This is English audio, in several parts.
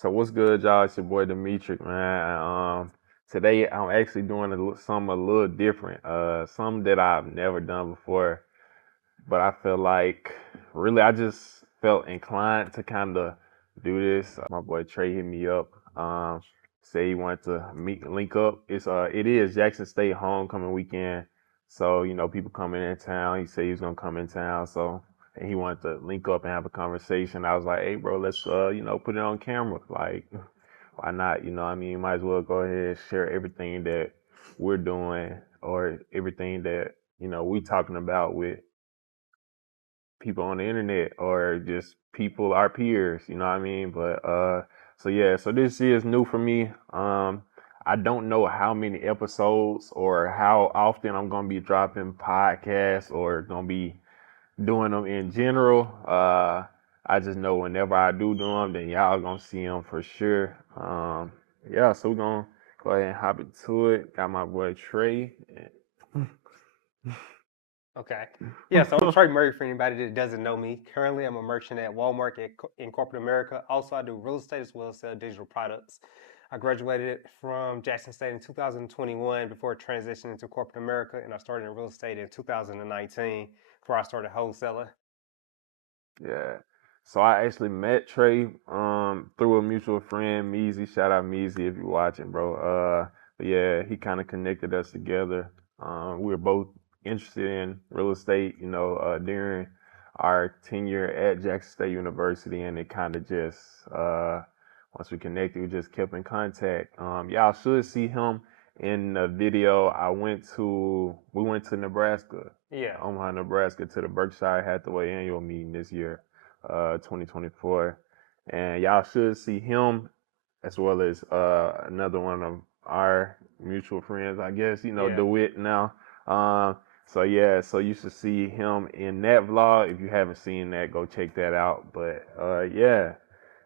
So what's good, y'all? It's your boy Demetrik, man. Today I'm actually doing something a little different, something that I've never done before. But I feel like really I just felt inclined to kind of do this. My boy Trey hit me up, say he wanted to link up. It is Jackson State homecoming weekend, so people coming in town. He said he was gonna come in town, so and he wanted to link up and have a conversation. I was like, hey bro, let's put it on camera. Like, why not? I mean, you might as well go ahead and share everything that we're doing or everything that we talking about with people on the internet or just people, our peers, you know what I mean? But so yeah, so this is new for me. I don't know how many episodes or how often I'm gonna be dropping podcasts or gonna be doing them in general. I just know whenever I do them, then y'all gonna see them for sure. Yeah, so we're gonna go ahead and hop into it. Got my boy Trey. Okay. Yeah, so I'm Trey Murray for anybody that doesn't know me. Currently, I'm a merchant at Walmart in corporate America. Also, I do real estate as well as sell digital products. I graduated from Jackson State in 2021 before transitioning to corporate America, and I started in real estate in 2019 before I started wholesaling. Yeah. So I actually met Trey through a mutual friend, Meezy. Shout out Meezy if you're watching, bro. But yeah, he kind of connected us together. We were both interested in real estate, during our tenure at Jackson State University, and it kind of just once we connected, we just kept in contact. Y'all should see him in the video. We went to Nebraska, Yeah. Omaha, Nebraska, to the Berkshire Hathaway annual meeting this year, 2024. And y'all should see him as well as another one of our mutual friends, I guess, Yeah. DeWitt now. So yeah, so you should see him in that vlog. If you haven't seen that, go check that out. But yeah,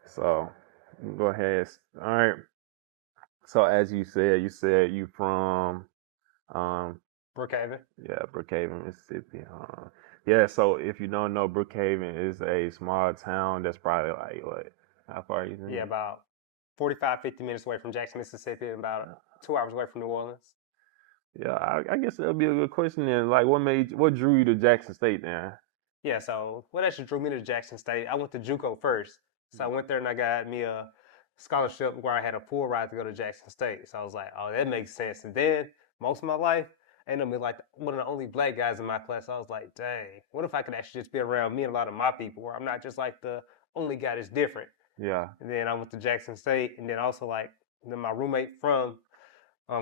so go ahead. All right. So as you said you from um Brookhaven. yeah, Brookhaven, Mississippi. Yeah, so if you don't know, Brookhaven is a small town that's probably like what? How far you Yeah, think? about 45, 50 minutes away from Jackson, Mississippi, and about 2 hours away from New Orleans. Yeah, I guess that'll be a good question then. Like, what drew you to Jackson State then? Yeah, so what actually drew me to Jackson State, I went to JUCO first. So I went there and I got me a scholarship where I had a full ride to go to Jackson State. So I was like, oh, that makes sense. And then most of my life, I ended up being like one of the only black guys in my class. So I was like, dang, what if I could actually just be around me and a lot of my people where I'm not just like the only guy that's different. Yeah. And then I went to Jackson State and then also like then my roommate from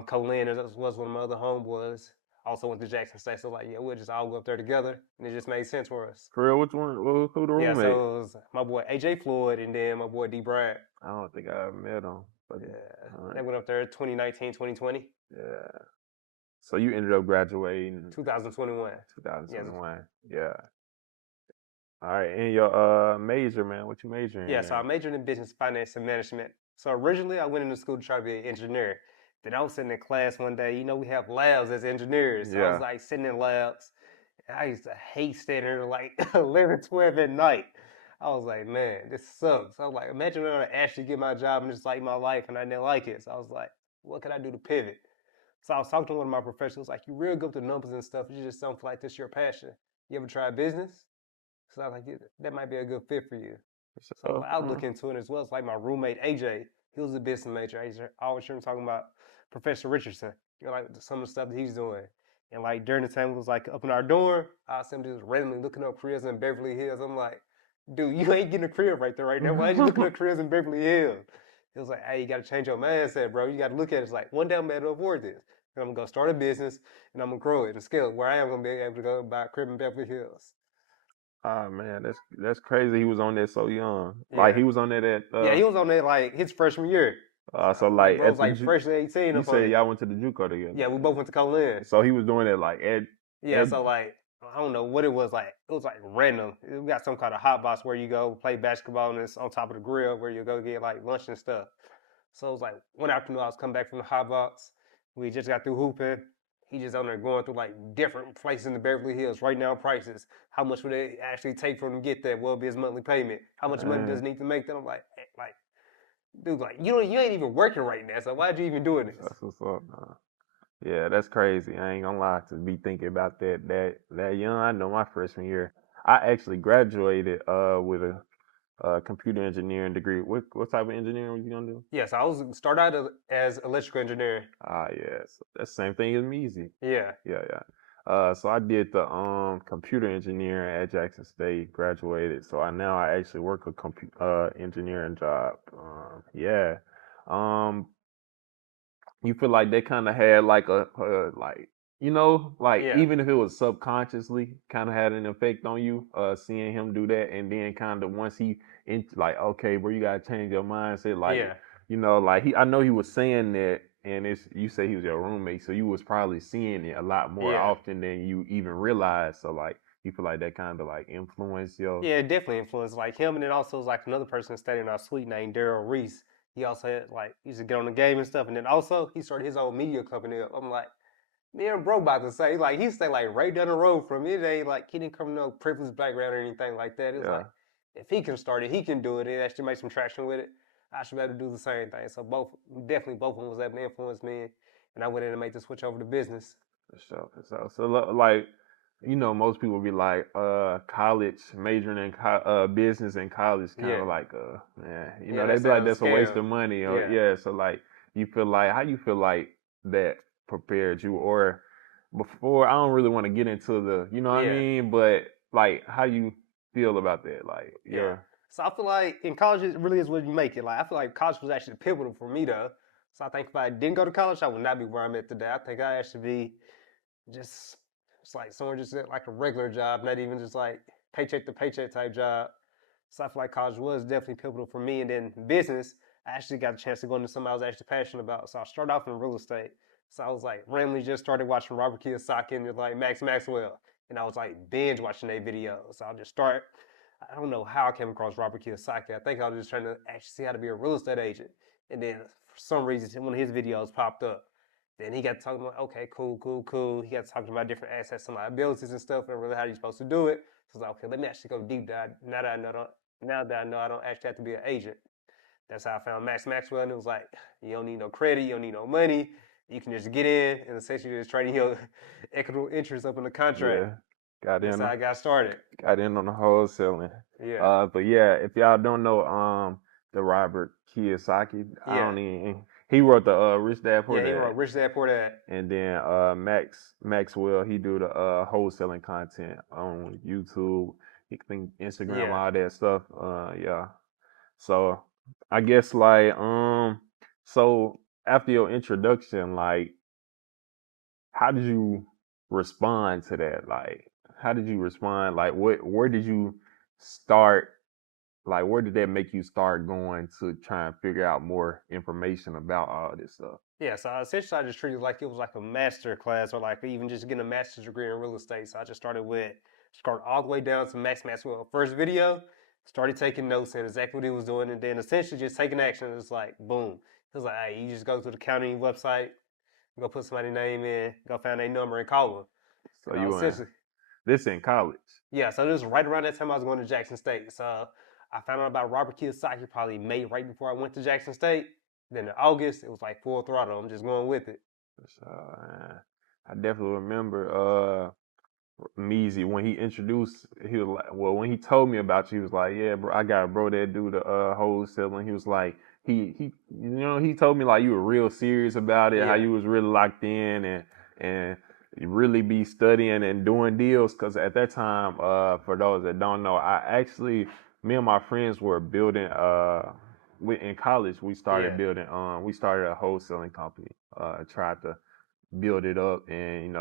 Colin, as was one of my other homeboys, also went to Jackson State. So like, yeah, we'll just all go up there together, and it just made sense for us. For real, which one? Who the Yeah, roommate? so it was my boy AJ Floyd and then my boy D Bryant. I don't think I ever met him. But Yeah, they went up there 2019, 2020, yeah. So you ended up graduating 2021. 2021. Yeah. All right. And your major, man, what you majoring Yeah, so I in? majored in business, finance, and management. So originally I went into school to try to be an engineer. Then I was sitting in class one day, we have labs as engineers. So I was Yeah. like sitting in labs. And I used to hate staying there like 11, 12 at night. I was like, man, this sucks. I was like, imagine when I actually get my job and just like my life and I didn't like it. So I was like, what could I do to pivot? So I was talking to one of my professors, like, you real good with the numbers and stuff. You just don't feel like this is your passion. You ever try business? So I was like, yeah, that might be a good fit for you. So So, I'll look into it as well. It's like my roommate AJ, he was a business major. I always hear him talking about Professor Richardson, like some of the stuff that he's doing. And like during the time it was like up in our dorm, I see him just randomly looking up careers in Beverly Hills. I'm like, dude, you ain't getting a career right there right now. Why are you looking up careers in Beverly Hills? He was like, hey, you got to change your mindset, bro. You got to look at it. It's like one day I'm able to afford this. And I'm going to go start a business and I'm going to grow it and scale it where I am going to be able to go buy a crib in Beverly Hills. oh man, that's crazy. He was on that so young. Like Yeah. he was on that at Yeah, he was on there like his freshman year. so Like like bro at was the like freshman 18 you up on said it. y'all went to the JUCO together. Yeah, we both went to Colin. So he was doing it like Yeah, so like I don't know what it was like. It was like random. We got some kind of hot box where you go play basketball and it's on top of the grill where you go get like lunch and stuff. So it was like one afternoon I was coming back from the hot box. We just got through hooping. He just on there going through like different places in the Beverly Hills, right now prices. How much would it actually take for him to get that? What would be his monthly payment? How much money does he need to make that? I'm like, dude, like you ain't even working right now, so why'd you even doing this? That's what's up, man. Yeah, that's crazy. I ain't gonna lie to be thinking about that young. I know my freshman year, I actually graduated with a computer engineering degree. What type of engineering was you gonna do? Yeah, so I was started out as electrical engineering. Ah, yes, that's the same thing as me. Easy. Yeah, Yeah, yeah. So I did the computer engineering at Jackson State. Graduated. So I actually work a engineering job. Yeah. Um, you feel like they kind of had like a like like yeah, even if it was subconsciously kind of had an effect on you seeing him do that, and then kind of once he like, okay, bro, you gotta change your mindset, like yeah, like I know he was saying that, and it's, you say he was your roommate, so you was probably seeing it a lot more yeah. often than you even realized. So like you feel like that kind of like influenced your. Yeah, it definitely influenced like him, and then also was like another person that stayed in our suite named Daryl Reese. He also had like used to get on the game and stuff, and then also he started his own media company up. I'm like, me and bro about to say like he stayed like right down the road from me. It ain't like he didn't come from no privileged background or anything like that. It was Yeah, like if he can start it, he can do it. It actually make some traction with it. I should be able to do the same thing. So both of them was able to influence me, and I went in and made the switch over to business. for sure, for sure. So like, most people be like, college, majoring in business in college, kind Yeah, of like, man, yeah, they that be like, sounds that's a waste scam. of money, or Yeah, yeah. So like, you feel like, how you feel like that prepared you, or before? I don't really want to get into the, you know what I yeah. mean, but like, how you feel about that, like, Yeah. your. So I feel like in college it really is what you make it. Like I feel like college was actually pivotal for me though. So I think if I didn't go to college, I would not be where I'm at today. I think I actually be just it's like somewhere just at like a regular job, not even just like paycheck to paycheck type job. So I feel like college was definitely pivotal for me. And then business, I actually got a chance to go into something I was actually passionate about. So I started off in real estate. So I was like randomly just started watching Robert Kiyosaki and like Max Maxwell. And I was like binge watching their videos. So I'll just start. I don't know how I came across Robert Kiyosaki. I think I was just trying to actually see how to be a real estate agent. And then for some reason, one of his videos popped up. Then he got talking about, okay, cool, cool, cool. He got talking about different assets and liabilities and stuff, and really how you're supposed to do it. So I was like, okay, let me actually go deep dive. Now that I know I don't actually have to be an agent. That's how I found Max Maxwell, and it was like, you don't need no credit, you don't need no money. You can just get in and essentially just trading your equitable interest up in the contract. Yeah, got That's in how I got started. on the wholesaling. Yeah, But yeah, if y'all don't know, the Robert Kiyosaki, I yeah, don't even. He wrote the Rich Dad Poor yeah. He Dad, wrote Rich Dad Poor Dad. and then Maxwell, he do the wholesaling content on YouTube. He think Instagram, Yeah. all that stuff. Yeah. So I guess like so after your introduction, like, how did you respond to that? Like, how did you respond? Like, where did you start? Like, where did that make you start going to try and figure out more information about all this stuff? Yeah, so essentially I just treated it like it was like a master class or like even just getting a master's degree in real estate. So I just started all the way down to Max Maxwell. First video, started taking notes and exactly what he was doing, and then essentially just taking action. It's like boom. It was like, hey, you just go to the county website, go put somebody's name in, go find their number and call them. So And I you was in essentially, this in college? yeah, so this was right around that time I was going to Jackson State. So I found out about Robert Kiyosaki probably May right before I went to Jackson State. Then in August, it was like full throttle. I'm just going with it. So, I definitely remember Measy when he introduced. He was like, well, when he told me about you, he was like, yeah, bro, I got a bro that do the wholesaling. He was like, he told me like you were real serious about it, how Yeah, you was really locked in, and you really be studying and doing deals. Cause at that time, for those that don't know, me and my friends were building in college we started yeah, building we started a wholesaling company, tried to build it up, and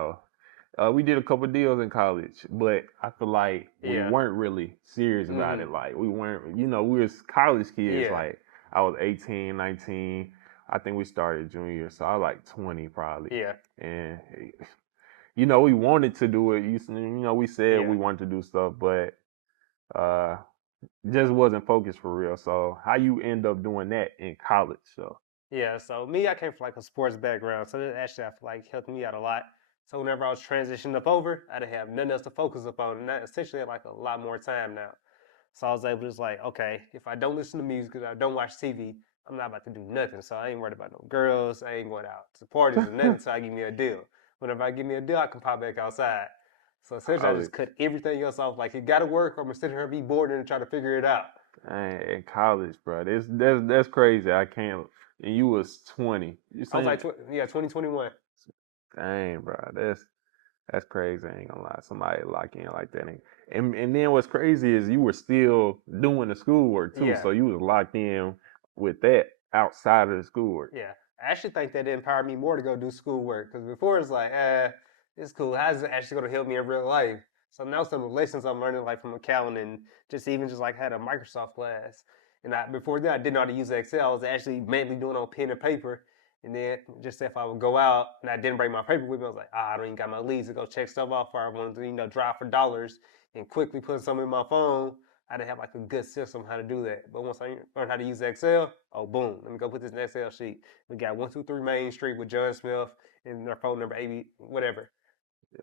we did a couple deals in college, but I feel like we yeah, weren't really serious about mm-hmm, it. Like, we weren't, we was college kids. yeah, Like, I was 18, 19. I think we started junior year, so I was like 20 probably. yeah, And we wanted to do it. We said yeah, we wanted to do stuff, but uh, just wasn't focused for real. So how you end up doing that in college? So yeah. So me, I came from like a sports background, so that actually I feel like helped me out a lot. So whenever I was transitioning up over, I didn't have nothing else to focus upon, and I essentially had like a lot more time now. So I was able to just like, okay, if I don't listen to music, if I don't watch TV, I'm not about to do nothing. So I ain't worried about no girls. I ain't going out to parties or nothing until I give me a deal. Whenever I give me a deal, I can pop back outside. So essentially, I just College, cut everything else off. Like, it got to work, or I'm going to sit here and be bored and try to figure it out. in college, bro. That's crazy. I can't. And you was 20. You I was saying, like, 2021. dang, bro. That's crazy. I ain't gonna lie. Somebody lock in like that. And then what's crazy is you were still doing the schoolwork too. Yeah. So you was locked in with that outside of the schoolwork. Yeah. I actually think that empowered me more to go do schoolwork. Because before it's like, it's cool. How's it actually going to help me in real life? So now some of the lessons I'm learning, like from accounting, just even just like had a Microsoft class. And before that, I didn't know how to use Excel. I was actually mainly doing it on pen and paper. And then just if I would go out and I didn't bring my paper with me, I was like, I don't even got my leads to go check stuff off, or I wanted to, drive for dollars and quickly put something in my phone. I didn't have like a good system how to do that. But once I learned how to use Excel, oh boom, let me go put this in Excel sheet. We got 123 Main Street with John Smith and their phone number 80, whatever.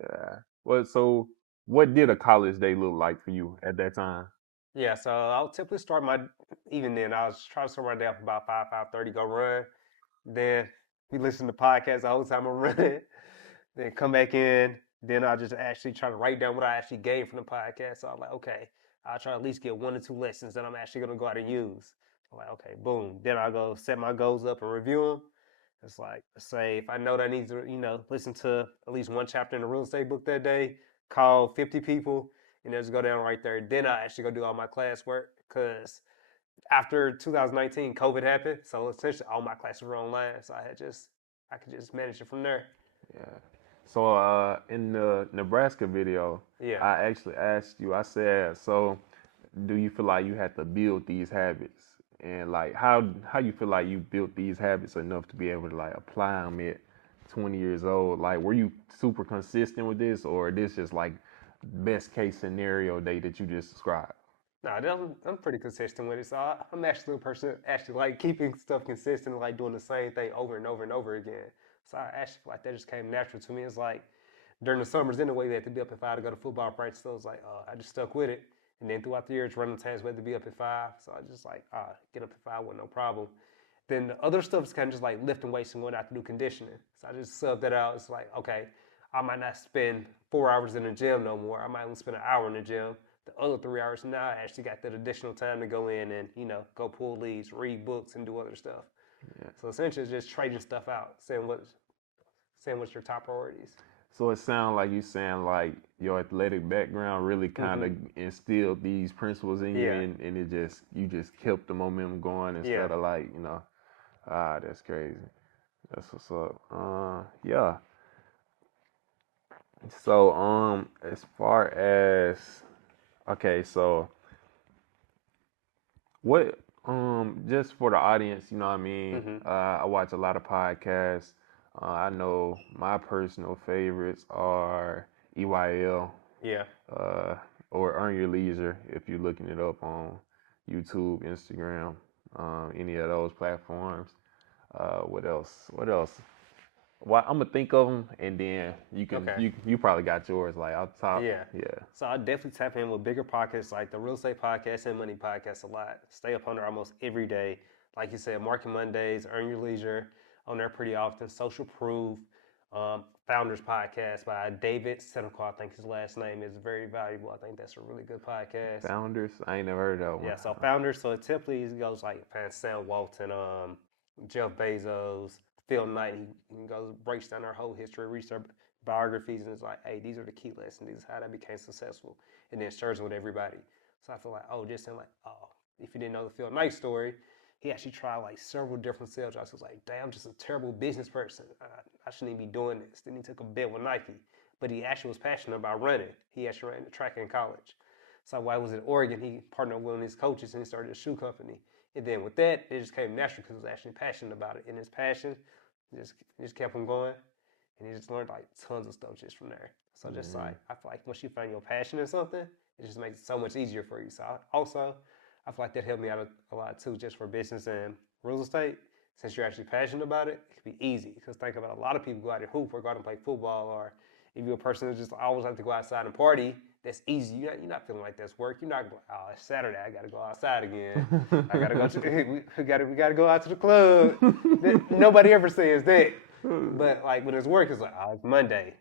Yeah. Well, so what did a college day look like for you at that time? Yeah, so I'll typically start even then, I was trying to start my day off about 5:30, go run. Then we listen to podcasts the whole time I'm running. Then come back in. Then I'll just actually try to write down what I actually gained from the podcast. So I'm like, okay, I'll try to at least get 1 or 2 lessons that I'm actually going to go out and use. I'm like, okay, boom. Then I'll go set my goals up and review them. It's like, say, if I know that I need to, listen to at least one chapter in the real estate book that day, call 50 people, and just go down right there. Then I actually go do all my classwork because after 2019, COVID happened. So essentially all my classes were online. So I could just manage it from there. Yeah. So in the Nebraska video, Yeah. I actually asked you. I said, so do you feel like you had to build these habits, and like how you feel like you built these habits enough to be able to like apply them at 20 years old? Like, were you super consistent with this, or this just like best case scenario day that you just described? No, I'm pretty consistent with it. So I'm actually a person that actually like keeping stuff consistent, like doing the same thing over and over and over again. So I actually feel like that just came natural to me. It's like during the summers anyway, we had to be up at 5 to go to football practice. So it was like, I just stuck with it. And then throughout the years, running times, we had to be up at 5. So I just like, get up at 5 wasn't no problem. Then the other stuff is kind of just like lifting weights and going out to do conditioning. So I just subbed that out. It's like, okay, I might not spend 4 hours in the gym no more. I might only spend an hour in the gym. The other 3 hours now, I actually got that additional time to go in and, go pull leads, read books, and do other stuff. Yeah. So essentially, it's just trading stuff out, saying what's your top priorities. So it sounds like you saying like your athletic background really kind of instilled these principles in you, Yeah. and you just kept the momentum going instead of like that's crazy. That's what's up. Yeah. So as far as okay, so what just for the audience, you know what I mean? I watch a lot of podcasts. I know my personal favorites are EYL, Yeah. or Earn Your Leisure if you're looking it up on YouTube, Instagram, any of those platforms. What else? What else? Well, I'm gonna think of them, and then you can Okay. you probably got yours like off the top. Yeah. Yeah. So I definitely tap in with bigger podcasts like the Real Estate Podcast and Money Podcast a lot. Stay up on there almost every day. Like you said, Market Mondays, Earn Your Leisure, on there pretty often. Social Proof, Founders Podcast by David Senecal, I think his last name is very valuable. I think that's a really good podcast. Founders, I ain't never heard of that one. Yeah, so Founders, so it typically goes like Sam Walton, Jeff Bezos, Phil Knight. He goes breaks down their whole history, reads their biographies, and it's like, hey, these are the key lessons. This is how they became successful, and then shares it with everybody. So I feel like, if you didn't know the Phil Knight story, he actually tried like several different sales jobs. He was like, damn, I'm just a terrible business person. I shouldn't even be doing this. Then he took a bet with Nike, but he actually was passionate about running. He actually ran the track in college. So while I was in Oregon, he partnered with one of his coaches and he started a shoe company. And then with that, it just came natural because he was actually passionate about it. And his passion just kept him going. And he just learned like tons of stuff just from there. So just like, I feel like once you find your passion in something, it just makes it so much easier for you. So I feel like that helped me out a lot too, just for business and real estate. Since you're actually passionate about it, it can be easy. Because think about it, a lot of people go out and hoop or go out and play football, or if you're a person who just always like to go outside and party, that's easy. You're not feeling like that's work. You're not going, oh, it's Saturday. I got to go outside again. I got to go to we got to go out to the club. Nobody ever says that. But like when it's work, it's like, oh, it's Monday.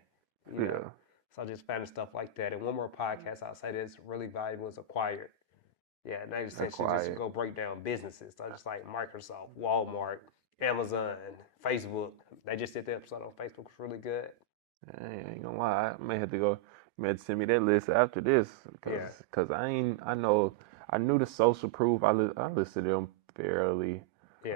You know? Yeah. So just finding stuff like that. And one more podcast I'll say that's really valuable is Acquired. Yeah, and they essentially just go break down businesses. So just like Microsoft, Walmart, Amazon, Facebook. They just did the episode on Facebook. It's really good. I ain't gonna lie. I may have to go. You may have to send me that list after this, cause I knew the Social Proof. I listed them fairly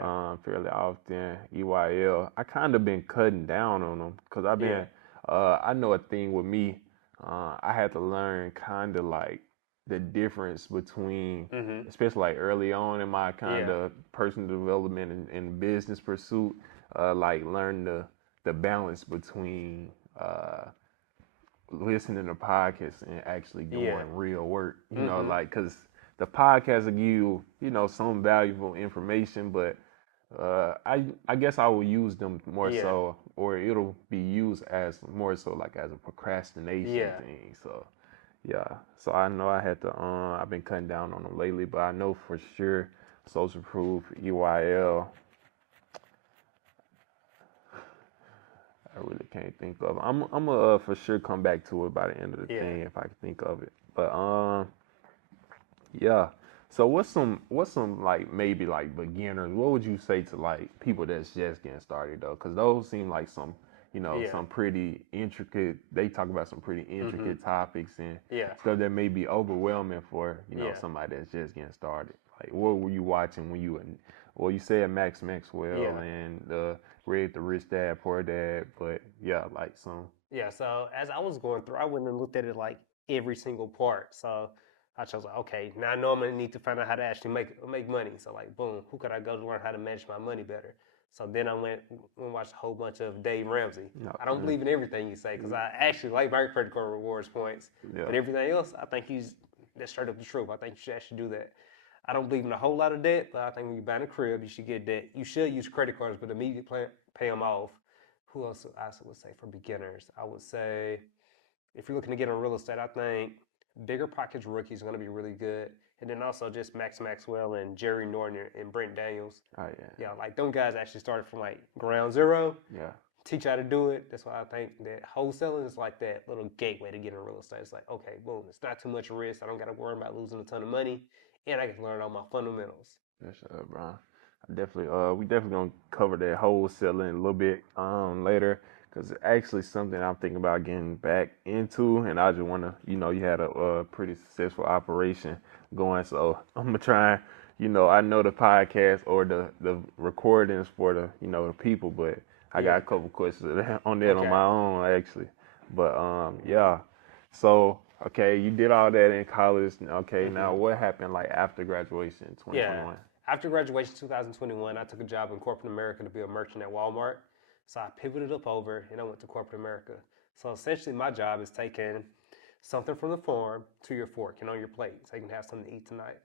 often. EYL. I kind of been cutting down on them, cause I've been. I know a thing with me. I had to learn kind of like the difference between, especially like early on in my kind of personal development and business pursuit, like learn the balance between listening to podcasts and actually doing real work. You know, like, because the podcast will give you, some valuable information, but I guess I will use them more so, or it'll be used as more so like as a procrastination thing. So so I know I had to. I've been cutting down on them lately, but I know for sure Social Proof, EYL. I really can't think of it. I'm gonna for sure come back to it by the end of the thing if I can think of it. But yeah. So what's some like maybe like beginners? What would you say to like people that's just getting started though? Because those seem like some some pretty intricate. They talk about some pretty intricate topics and stuff that may be overwhelming for somebody that's just getting started. Like what were you watching when you you said Max Maxwell and read the Rich Dad Poor Dad, but like some. Yeah, so as I was going through, I went and looked at it like every single part. So I chose like, okay, now I know I'm gonna need to find out how to actually make money. So like, boom, who could I go to learn how to manage my money better? So then I went and watched a whole bunch of Dave Ramsey. I don't believe in everything you say because I actually like my credit card rewards points, but everything else, I think that's straight up the truth. I think you should actually do that. I don't believe in a whole lot of debt, but I think when you're buying a crib, you should get debt. You should use credit cards, but immediately pay them off. Who else I would say for beginners? I would say if you're looking to get on real estate, I think Bigger Pockets Rookie is going to be really good. And then also just Max Maxwell and Jerry Norton and Brent Daniels. Oh, yeah. Like them guys actually started from like ground zero. Yeah. Teach how to do it. That's why I think that wholesaling is like that little gateway to get in real estate. It's like, okay, boom, it's not too much risk. I don't got to worry about losing a ton of money. And I can learn all my fundamentals. That's bro. We definitely gonna cover that wholesaling a little bit later, because it's actually something I'm thinking about getting back into, and I just wanna, you had a pretty successful operation going, so I'm gonna try. I know the podcast or the recordings for the the people, but I got a couple questions on that on my own actually. But so. Okay, you did all that in college. Okay, now what happened like after graduation in 2021? After graduation 2021, I took a job in corporate America to be a merchant at Walmart. So I pivoted up over and I went to corporate America. So essentially my job is taking something from the farm to your fork and on your plate so you can have something to eat tonight.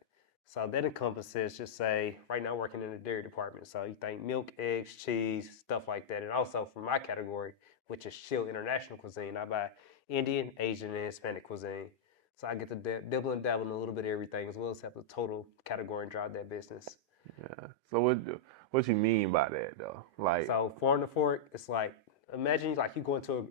So that encompasses, just say, right now working in the dairy department. So you think milk, eggs, cheese, stuff like that. And also for my category, which is Chill International Cuisine, I buy Indian, Asian, and Hispanic cuisine. So I get to dabble and dabble in a little bit of everything, as well as have the total category and drive that business. Yeah. So what you mean by that though? Like, so farm to fork, it's like, imagine like you go into a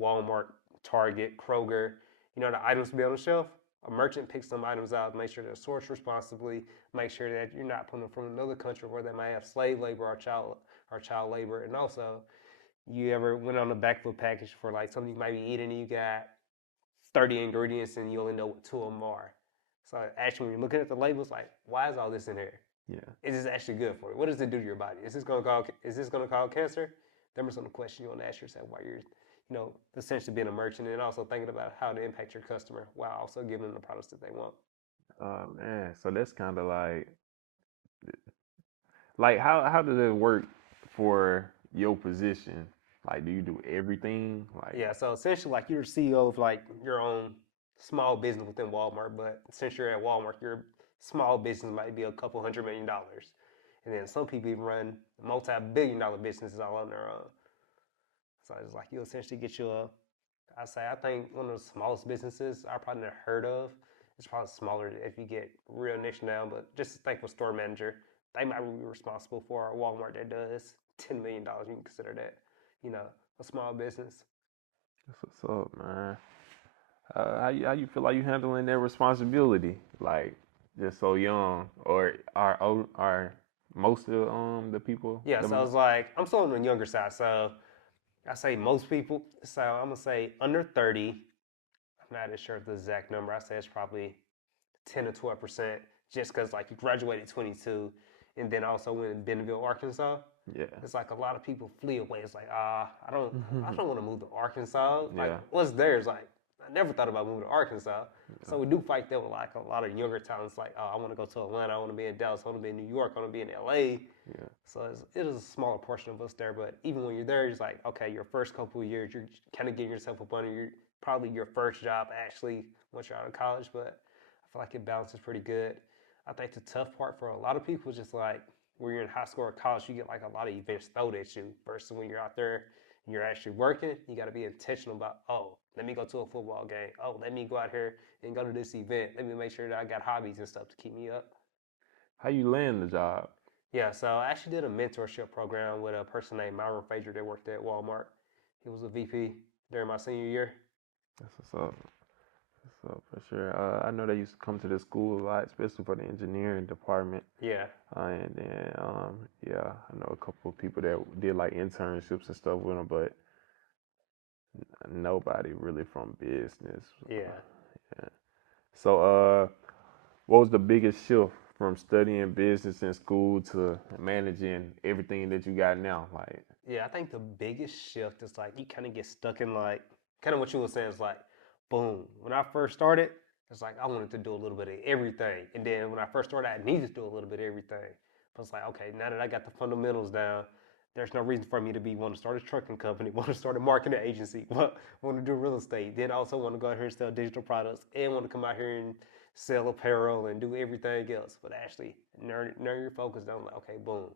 Walmart, Target, Kroger, the items to be on the shelf. A merchant picks some items out, make sure they're sourced responsibly, make sure that you're not putting them from another country where they might have slave labor or child labor, and also you ever went on the back of a package for like something you might be eating and you got 30 ingredients and you only know what 2 of them are. So actually when you're looking at the labels, like, why is all this in here? Yeah. Is this actually good for you? What does it do to your body? Is this gonna cause cancer? Them are some of the questions you want to ask yourself while you're, essentially being a merchant and also thinking about how to impact your customer while also giving them the products that they want. Man, so that's kind of like how does it work for your position? Like, do you do everything? Like, yeah, so essentially, like, you're CEO of, like, your own small business within Walmart, but since you're at Walmart, your small business might be a couple $100 million. And then some people even run multi-billion-dollar businesses all on their own. So it's like you essentially get you I think one of the smallest businesses I probably never heard of. It's probably smaller if you get real niche now, but just think of a store manager. They might be responsible for a Walmart that does $10 million. You can consider that, a small business. That's what's up, man. How you feel like you handling that responsibility? Like just so young, or are most of the people Yeah, so I them? was like, I'm still on the younger side, so I say most people. So I'm gonna say under 30. I'm not as sure of the exact number. I say it's probably 10 to 12%, just because like you graduated 22, and then also went in Bentonville, Arkansas. Yeah, It's like a lot of people flee away. It's like, I don't want to move to Arkansas. Like, yeah, what's there? It's like, I never thought about moving to Arkansas. So we do fight there with like a lot of younger talents. Like, oh, I want to go to Atlanta. I want to be in Dallas. I want to be in New York. I want to be in LA. yeah. So it is a smaller portion of us there. But even when you're there, it's like, okay, your first couple of years, you're kind of getting yourself up under probably your first job actually once you're out of college. But I feel like it balances pretty good. I think the tough part for a lot of people is just like when you're in high school or college, you get like a lot of events thrown at you versus when you're out there and you're actually working, you got to be intentional about, oh, let me go to a football game. Oh, let me go out here and go to this event. Let me make sure that I got hobbies and stuff to keep me up. How you land the job? Yeah, so I actually did a mentorship program with a person named Myron Frazier that worked at Walmart. He was a VP during my senior year. That's what's up. That's up for sure. I know they used to come to the school a lot, especially for the engineering department. Yeah. And then, yeah, I know a couple of people that did like internships and stuff with them, but nobody really from business. Yeah. Yeah. So, what was the biggest shift from studying business in school to managing everything that you got now? Like, Yeah, I think the biggest shift is like you kind of get stuck in like kind of what you were saying is like, boom. When I first started, it's like I wanted to do a little bit of everything, and then when I first started, I needed to do a little bit of everything. But it's like, okay, now that I got the fundamentals down, there's no reason for me to want to start a trucking company, want to start a marketing agency, want to do real estate, then also want to go out here and sell digital products, and want to come out here and sell apparel and do everything else. But actually, narrow your focus down. Like, okay, boom.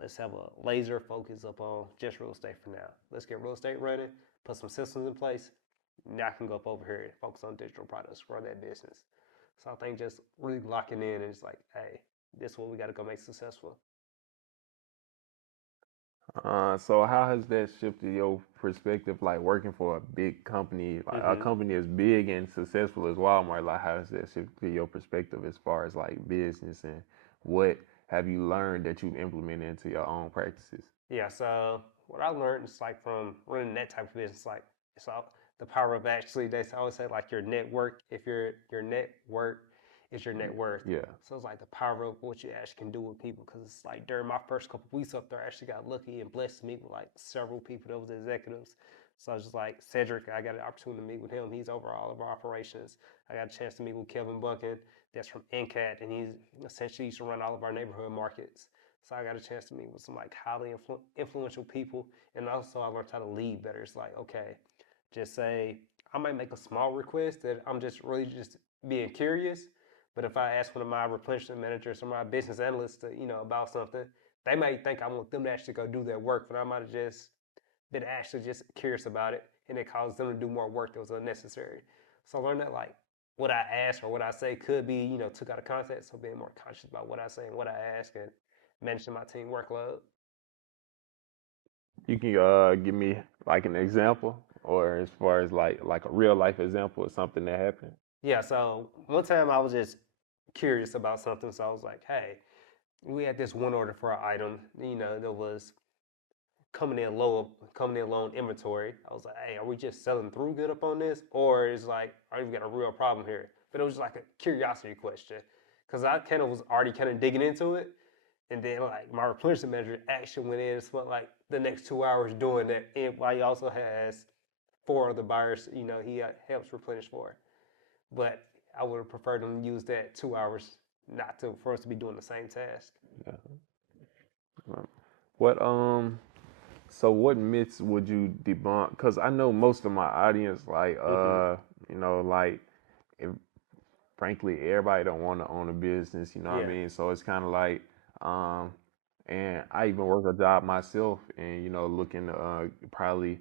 Let's have a laser focus up on just real estate for now. Let's get real estate running, put some systems in place. Now I can go up over here and focus on digital products, grow that business. So I think just really locking in is like, hey, this is what we got to go make successful. so how has that shifted your perspective, like working for a big company, like a Mm-hmm. company as big and successful as Walmart? Like, how has that shifted your perspective as far as like business, and what have you learned that you've implemented into your own practices? Yeah, so what I learned is like from running that type of business, like it's all the power of actually they always say like your network, if your network is your net worth. Yeah, So it's like the power of what you actually can do with people. Cause it's like during my first couple weeks up there, I actually got lucky and blessed to meet with like several people that was executives. So I was just like Cedric, I got an opportunity to meet with him. He's over all of our operations. I got a chance to meet with Kevin Buchan, that's from NCAT, and he's essentially used to run all of our neighborhood markets. So I got a chance to meet with some like highly influential people, and also I learned how to lead better. It's like, okay, just say I might make a small request that I'm just really just being curious, but if I ask one of my replenishment managers or my business analysts to about something, they might think I want them to actually go do their work, but I might have just been actually just curious about it, and it caused them to do more work that was unnecessary. So I learned that like what I ask or what I say could be took out of context. So being more conscious about what I say and what I ask, and managing my team workload. you can give me like an example, or as far as like a real life example of something that happened. Yeah, so one time I was just curious about something, so I was like, hey, we had this one order for an item, that was coming in low in inventory. I was like, hey, are we just selling through good up on this? Or is like, are we got a real problem here? But it was just like a curiosity question. Cause I kind of was already kind of digging into it. And then like my replenishment manager actually went in and spent like the next 2 hours doing that. And while he also has four other buyers, he helps replenish for. But I would have preferred them to use that 2 hours not to for us to be doing the same task. Yeah. What So what myths would you debunk? Because I know most of my audience, like, Mm-hmm. like, if, frankly, everybody don't want to own a business. You know what I Yeah. mean? So it's kind of like, um, and I even work a job myself, and looking to probably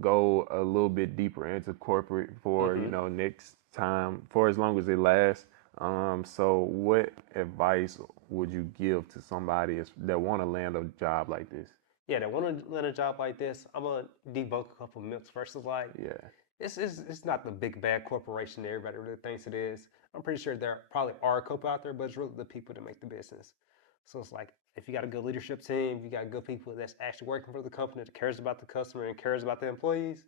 go a little bit deeper into corporate for Mm-hmm. next time for as long as it lasts. So what advice would you give to somebody that want to land a job like this? Yeah, that want to land a job like this, I'm gonna debunk a couple myths. First is like, Yeah, it's not the big bad corporation that everybody really thinks it is. I'm pretty sure there probably are a couple out there, but it's really the people that make the business. So it's like if you got a good leadership team, if you got good people that's actually working for the company that cares about the customer and cares about the employees,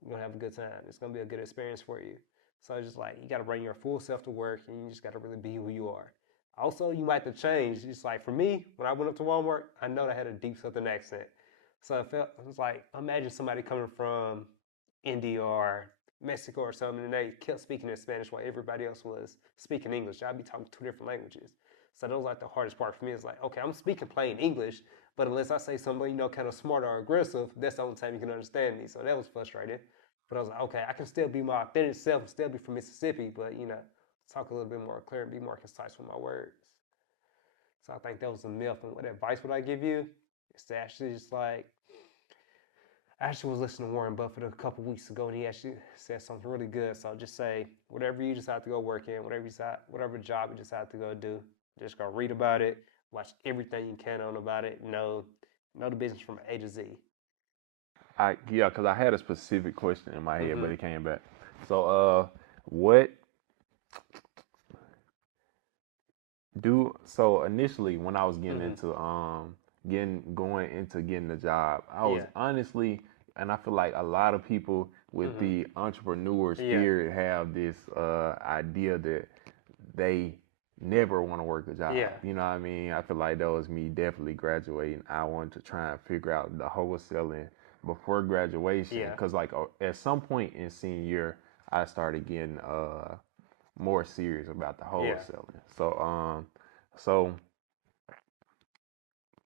you're gonna have a good time. It's gonna be a good experience for you. So it's just like you gotta bring your full self to work and you just gotta really be who you are. Also, you might have to change. Just like for me, when I went up to Walmart, I know I had a deep Southern accent. So it was like imagine somebody coming from India or Mexico or something, and they kept speaking in Spanish while everybody else was speaking English. I'd be talking two different languages. So that was like the hardest part for me. It's like, okay, I'm speaking plain English, but unless I say something, kind of smart or aggressive, that's the only time you can understand me. So that was frustrating. But I was like, okay, I can still be my authentic self and still be from Mississippi, but talk a little bit more clear and be more concise with my words. So I think that was a myth. And what advice would I give you? It's to actually just like, I actually was listening to Warren Buffett a couple weeks ago, and he actually said something really good. So just say, whatever you decide to go work in, whatever job you decide to go do, just go read about it, watch everything you can on about it, know the business from A to Z. yeah, because I had a specific question in my head, Mm-hmm. but it came back. So, what so initially when I was getting Mm-hmm. into going into getting the job, I was Yeah. honestly, and I feel like a lot of people with Mm-hmm. the entrepreneur Yeah. spirit have this idea that they never want to work a job. Yeah. You know what I mean? I feel like that was me definitely graduating. I wanted to try and figure out the wholesaling before graduation Yeah. because like at some point in senior year, I started getting more serious about the Yeah. wholesaling. So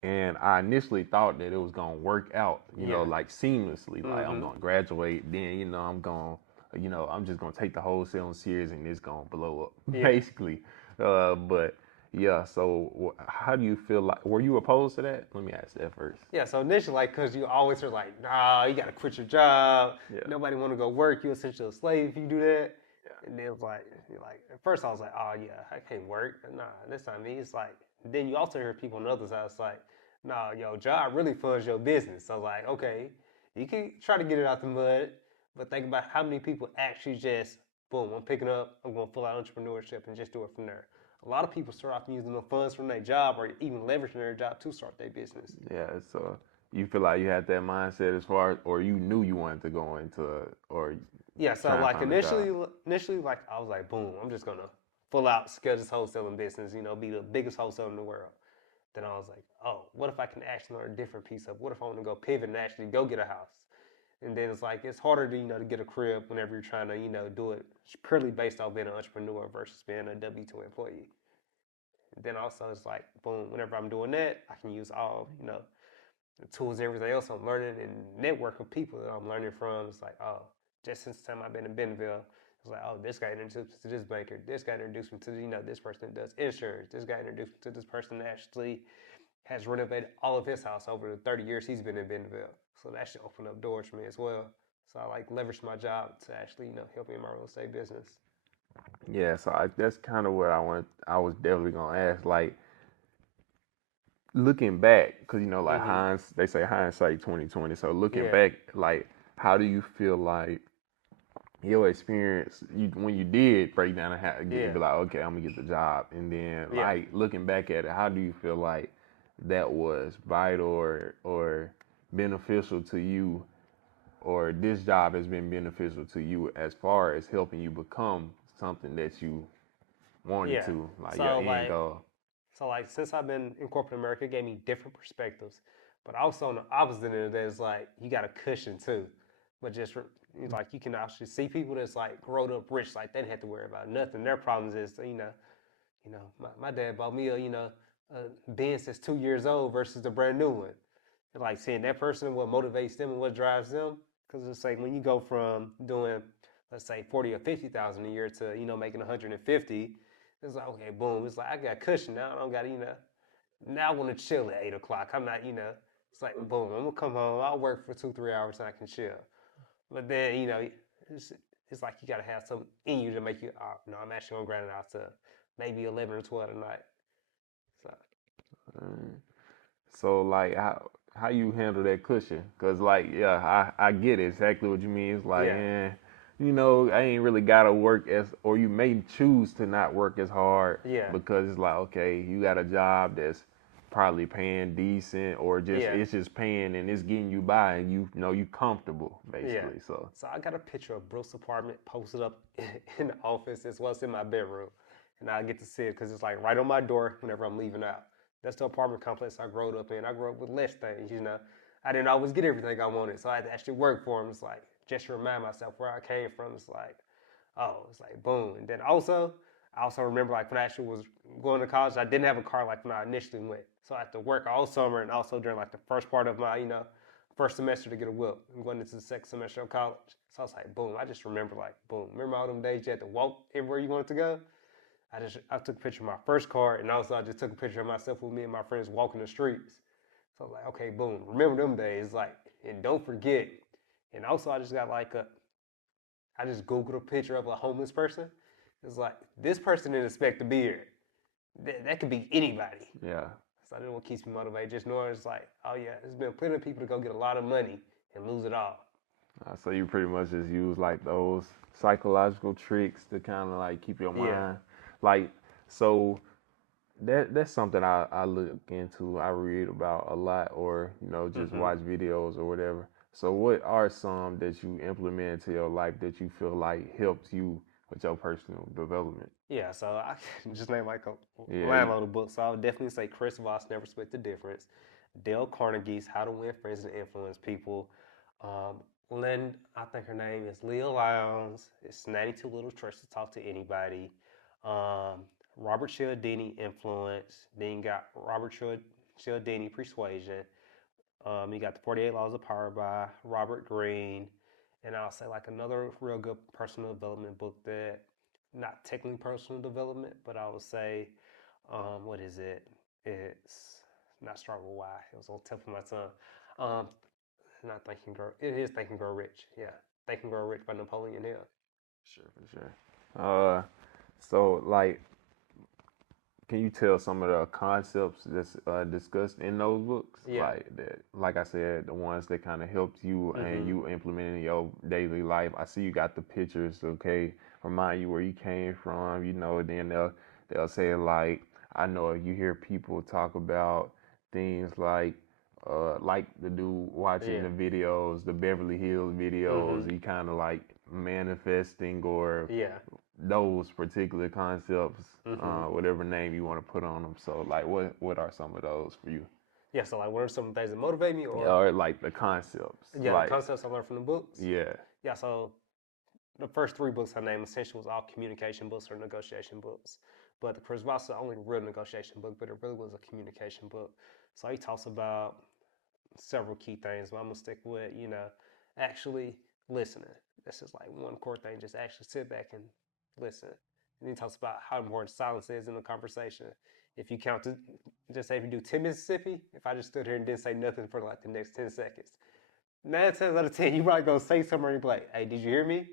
and I initially thought that it was gonna work out, Yeah. like seamlessly. Like I'm Mm-hmm. gonna graduate, then I'm gonna, I'm just gonna take the wholesaling serious, and it's gonna blow up, Yeah. basically. But yeah. So how do you feel like? Were you opposed to that? Let me ask that first. Yeah, so initially, like, because you always are like, nah, you got to quit your job. Yeah. Nobody want to go work. You're essentially a slave if you do that. And then it's like, at first I was like, oh, yeah, I can't work. Nah, that's not me. It's like, then you also hear people on the other side. It's like, nah, your job really funds your business. So I was like, okay, you can try to get it out the mud, but think about how many people actually just, boom, I'm picking up, I'm going full out entrepreneurship and just do it from there. A lot of people start off using the funds from their job or even leveraging their job to start their business. Yeah. So you feel like you had that mindset as far as, or you knew you wanted to go into, or Yeah, so try and like find a job. initially, like I was like, boom, I'm just gonna full out scale this wholesaling business, be the biggest wholesaler in the world. Then I was like, oh, what if I can actually learn a different piece of? What if I want to go pivot and actually go get a house? And then it's like it's harder to to get a crib whenever you're trying to do it purely based off being an entrepreneur versus being a W-2 employee. And then also it's like, boom, whenever I'm doing that, I can use all the tools and everything else I'm learning and network with people that I'm learning from. It's like, oh, just since the time I've been in Bentonville, it's like, oh, this guy introduced me to this banker. This guy introduced me to, this person that does insurance. This guy introduced me to this person that actually has renovated all of his house over the 30 years he's been in Bentonville. So that should open up doors for me as well. So I like leverage my job to actually, help me in my real estate business. Yeah. So that's kind of what I want. I was definitely gonna ask, like looking back, because like Mm-hmm. they say hindsight 2020. So looking Yeah. back, like how do you feel like your experience when you did break down and Yeah. be like, okay, I'm gonna get the job, and then Yeah. like looking back at it, how do you feel like that was vital or beneficial to you, or this job has been beneficial to you as far as helping you become something that you wanted Yeah. to, like your So end like goal? So like since I've been in corporate America, it gave me different perspectives. But also on the opposite end of that is like you got a cushion too. But just like you can actually see people that's like grown up rich, like they didn't have to worry about nothing. Their problems is my dad bought me a Benz that's 2 years old versus the brand new one. And like seeing that person, what motivates them and what drives them. Because it's like when you go from doing, let's say 40 or 50,000 a year to making 150, it's like okay, boom. It's like I got cushion now. I don't got now I want to chill at 8 o'clock. I'm not. It's like boom. I'm gonna come home. I'll work for 2, 3 hours and I can chill. But then, it's, it's like you got to have something in you to make you, I'm actually going to grind it out to maybe 11 or 12 tonight. So, Mm. So like how you handle that cushion? Cause like yeah, I get exactly what you mean. It's like yeah, I ain't really gotta work as, or you may choose to not work as hard yeah, because it's like okay, you got a job that's probably paying decent, or just yeah, it's just paying and it's getting you by, and you know you comfortable yeah. basically. So So I got a picture of Bruce's apartment posted up in the office as well as in my bedroom. And I get to see it because it's like right on my door whenever I'm leaving out. That's the apartment complex I grew up in. I grew up with less things. I didn't always get everything I wanted, so I had to actually work for them. It's like just to remind myself where I came from. It's like boom. And then I also remember like when I actually was going to college, I didn't have a car like when I initially went. So I had to work all summer and also during like the first part of my, first semester to get a whip. I'm going into the second semester of college. So I was like, boom. I just remember like, boom. Remember all them days you had to walk everywhere you wanted to go? I took a picture of my first car, and also I just took a picture of myself with me and my friends walking the streets. So I was like, okay, boom. Remember them days, like, and don't forget. And also I just got like I just googled a picture of a homeless person. It's like this person didn't expect to be here. That could be anybody. yeah. So that's what keeps me motivated. Just knowing it's like, oh yeah, there's been plenty of people to go get a lot of money and lose it all. So you pretty much just use like those psychological tricks to kind of like keep your Yeah. mind like so that's something I look into. I read about a lot, or just Mm-hmm. watch videos or whatever. So, what are some that you implement into your life that you feel like helps you with your personal development? Yeah, so I just named like a Yeah, line load of books. So I would definitely say Chris Voss, Never Split the Difference. Dale Carnegie's How to Win Friends and Influence People. Lynn, I think her name is Leah Lyons. It's 92 Little Tricks to Talk to Anybody. Um, Robert Cialdini, Influence. Then you got Robert Cialdini, Persuasion. You got the 48 Laws of Power by Robert Greene. And I'll say like another real good personal development book that not technically personal development, but I would say, what is it? It's not Start with Why. It was on the tip of my tongue. Um, not Think and Grow. It is Think and Grow Rich. Yeah, Think and Grow Rich by Napoleon Hill. for sure. So like, can you tell some of the concepts that's discussed in those books, Yeah. like that? Like I said, the ones that kind of helped you and Mm-hmm. you implement in your daily life. I see you got the pictures, okay, remind you where you came from. Then they'll say like, I know you hear people talk about things like the dude watching Yeah. the videos, the Beverly Hills Mm-hmm. videos. He kind of like manifesting or Yeah. those particular concepts, Mm-hmm. whatever name you want to put on them. So, like, what are some of those for you? Yeah. So like, what are some things that motivate me, or Or like the concepts, yeah, the like concepts I learned from the books? yeah, Yeah. So the first three books I named essentially was all communication books or negotiation books. But the Chris Voss is the only real negotiation book, but it really was a communication book. So he talks about several key things, but I'm gonna stick with, actually listening. That's just like one core thing. Just actually sit back and listen. And he talks about how important silence is in the conversation. If you count to, just say if you do 10 Mississippi, if I just stood here and didn't say nothing for like the next 10 seconds, 9 times out of 10, you probably gonna say something and be like, hey, did you hear me?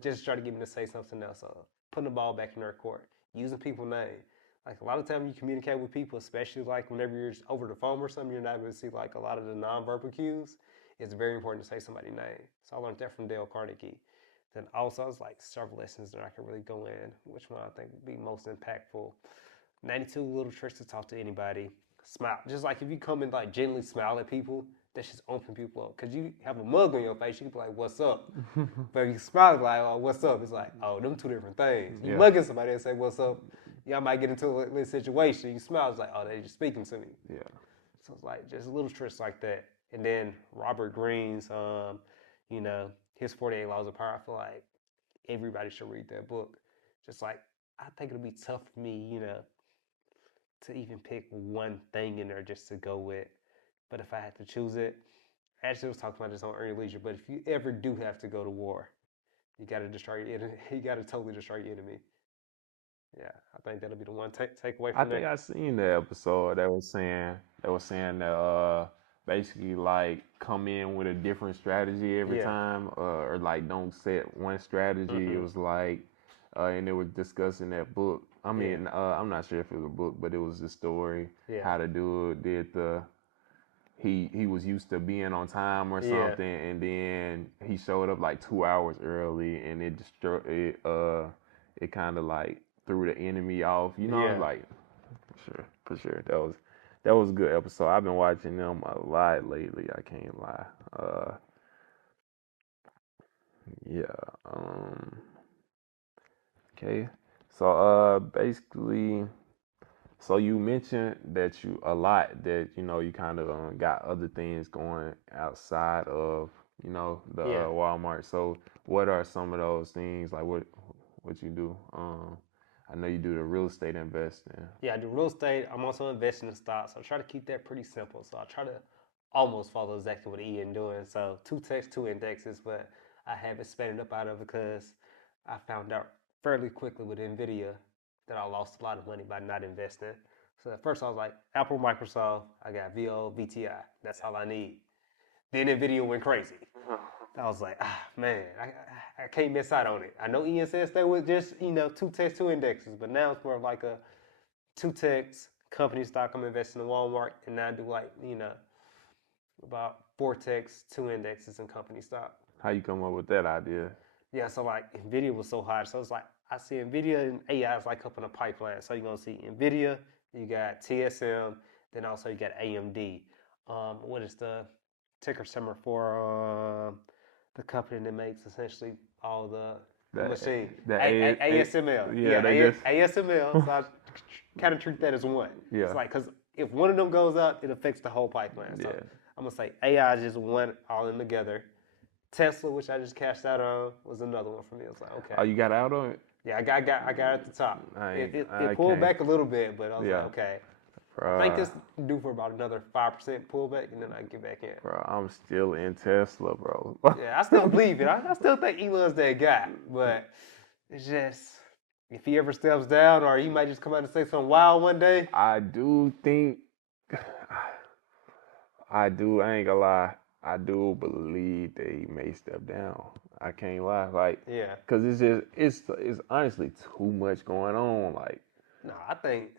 Just try to get me to say something else. Putting the ball back in their court, using people's name. Like a lot of times you communicate with people, especially like whenever you're over the phone or something, you're not going to see like a lot of the nonverbal cues. It's very important to say somebody's name. So I learned that from Dale Carnegie. Then also, it's like several lessons that I can really go in. Which one I think would be most impactful? 92 little tricks to talk to anybody. Smile. Just like if you come and like gently smile at people, that's just open people up. Cause you have a mug on your face, you can be like, "What's up?" But if you smile like, "Oh, what's up?" It's like, "Oh, them two different things." You yeah, mugging somebody and say, "What's up?" Y'all might get into a little situation. You smile, it's like, "Oh, they just speaking to me." yeah, So it's like just little tricks like that. And then Robert Greene's, you know, his 48 Laws of Power. I feel like everybody should read that book. Just like I think it'll be tough for me, to even pick one thing in there just to go with. But if I had to choose it, actually, I was talking about this on Early Leisure. But if you ever do have to go to war, you got to destroy your enemy. You got to totally destroy your enemy. Yeah, I think that'll be the one take away I from think that. I seen the episode that was saying that basically like come in with a different strategy every Yeah. time, or like don't set one strategy. It Mm-mm. was like, and they were discussing that book. I mean, I'm not sure if it was a book, but it was the story Yeah. how to do it. Did the he was used to being on time or Yeah. something, and then he showed up like 2 hours early, and it destroyed it. It kind of like threw the enemy off. You know, Yeah. like for sure. That was a good episode. I've been watching them a lot lately. I can't lie. Yeah. Okay. So basically, so you mentioned that you a lot that you kind of got other things going outside of the Yeah. Walmart. So what are some of those things like what you do? I know you do the real estate investing. Yeah, I do real estate. I'm also investing in stocks. So I try to keep that pretty simple. So I try to almost follow exactly what Ian doing. So two techs, two indexes, but I have expanded up out of it because I found out fairly quickly with Nvidia that I lost a lot of money by not investing. So at first I was like, Apple, Microsoft, I got VO, VTI. That's all I need. Then Nvidia went crazy. I was like, man, I can't miss out on it. I know Ian says stay with just, two techs, two indexes, but now it's more of like a two techs, company stock. I'm investing in Walmart, and now I do like, about four techs, two indexes, and company stock. How you come up with that idea? Yeah, so like Nvidia was so hot. So it's like I see Nvidia and AI is like up in a pipeline. So you're gonna see Nvidia, you got TSM, then also you got AMD. What is the ticker symbol for the company that makes essentially all the machine? ASML. Yeah, they just ASML. So I kind of treat that as one. Yeah. It's like because if one of them goes up, it affects the whole pipeline. So Yeah. I'm gonna say AI is just one all in together. Tesla, which I just cashed out on, was another one for me. I was like, okay. Oh, you got out on it? Yeah, I got it at the top. I It pulled back a little bit, but I was Yeah. like, okay. I think it's due for about another 5% pullback, and then I get back in. Bro, I'm still in Tesla, bro. Yeah, I still believe it. I still think Elon's that guy, but it's just if he ever steps down, or he might just come out and say something wild one day. I do think I ain't gonna lie. I do believe that he may step down. I can't lie, like, Yeah. cause it's honestly too much going on, like. No, I think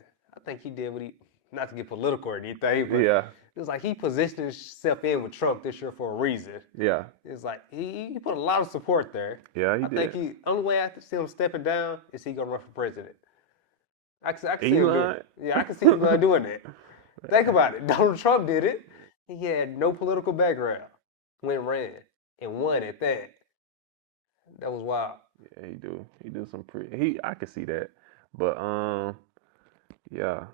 he did what he, not to get political or anything, but Yeah. it was like he positioned himself in with Trump this year for a reason. Yeah. It's like he put a lot of support there. Yeah, he I did. think only way I can see him stepping down is he gonna run for president. I can see him doing it. Yeah, I can see him doing that. Think about it. Donald Trump did it. He had no political background. Went ran and won at that. That was wild. Yeah, he do. He do some pretty. I could see that, but yeah.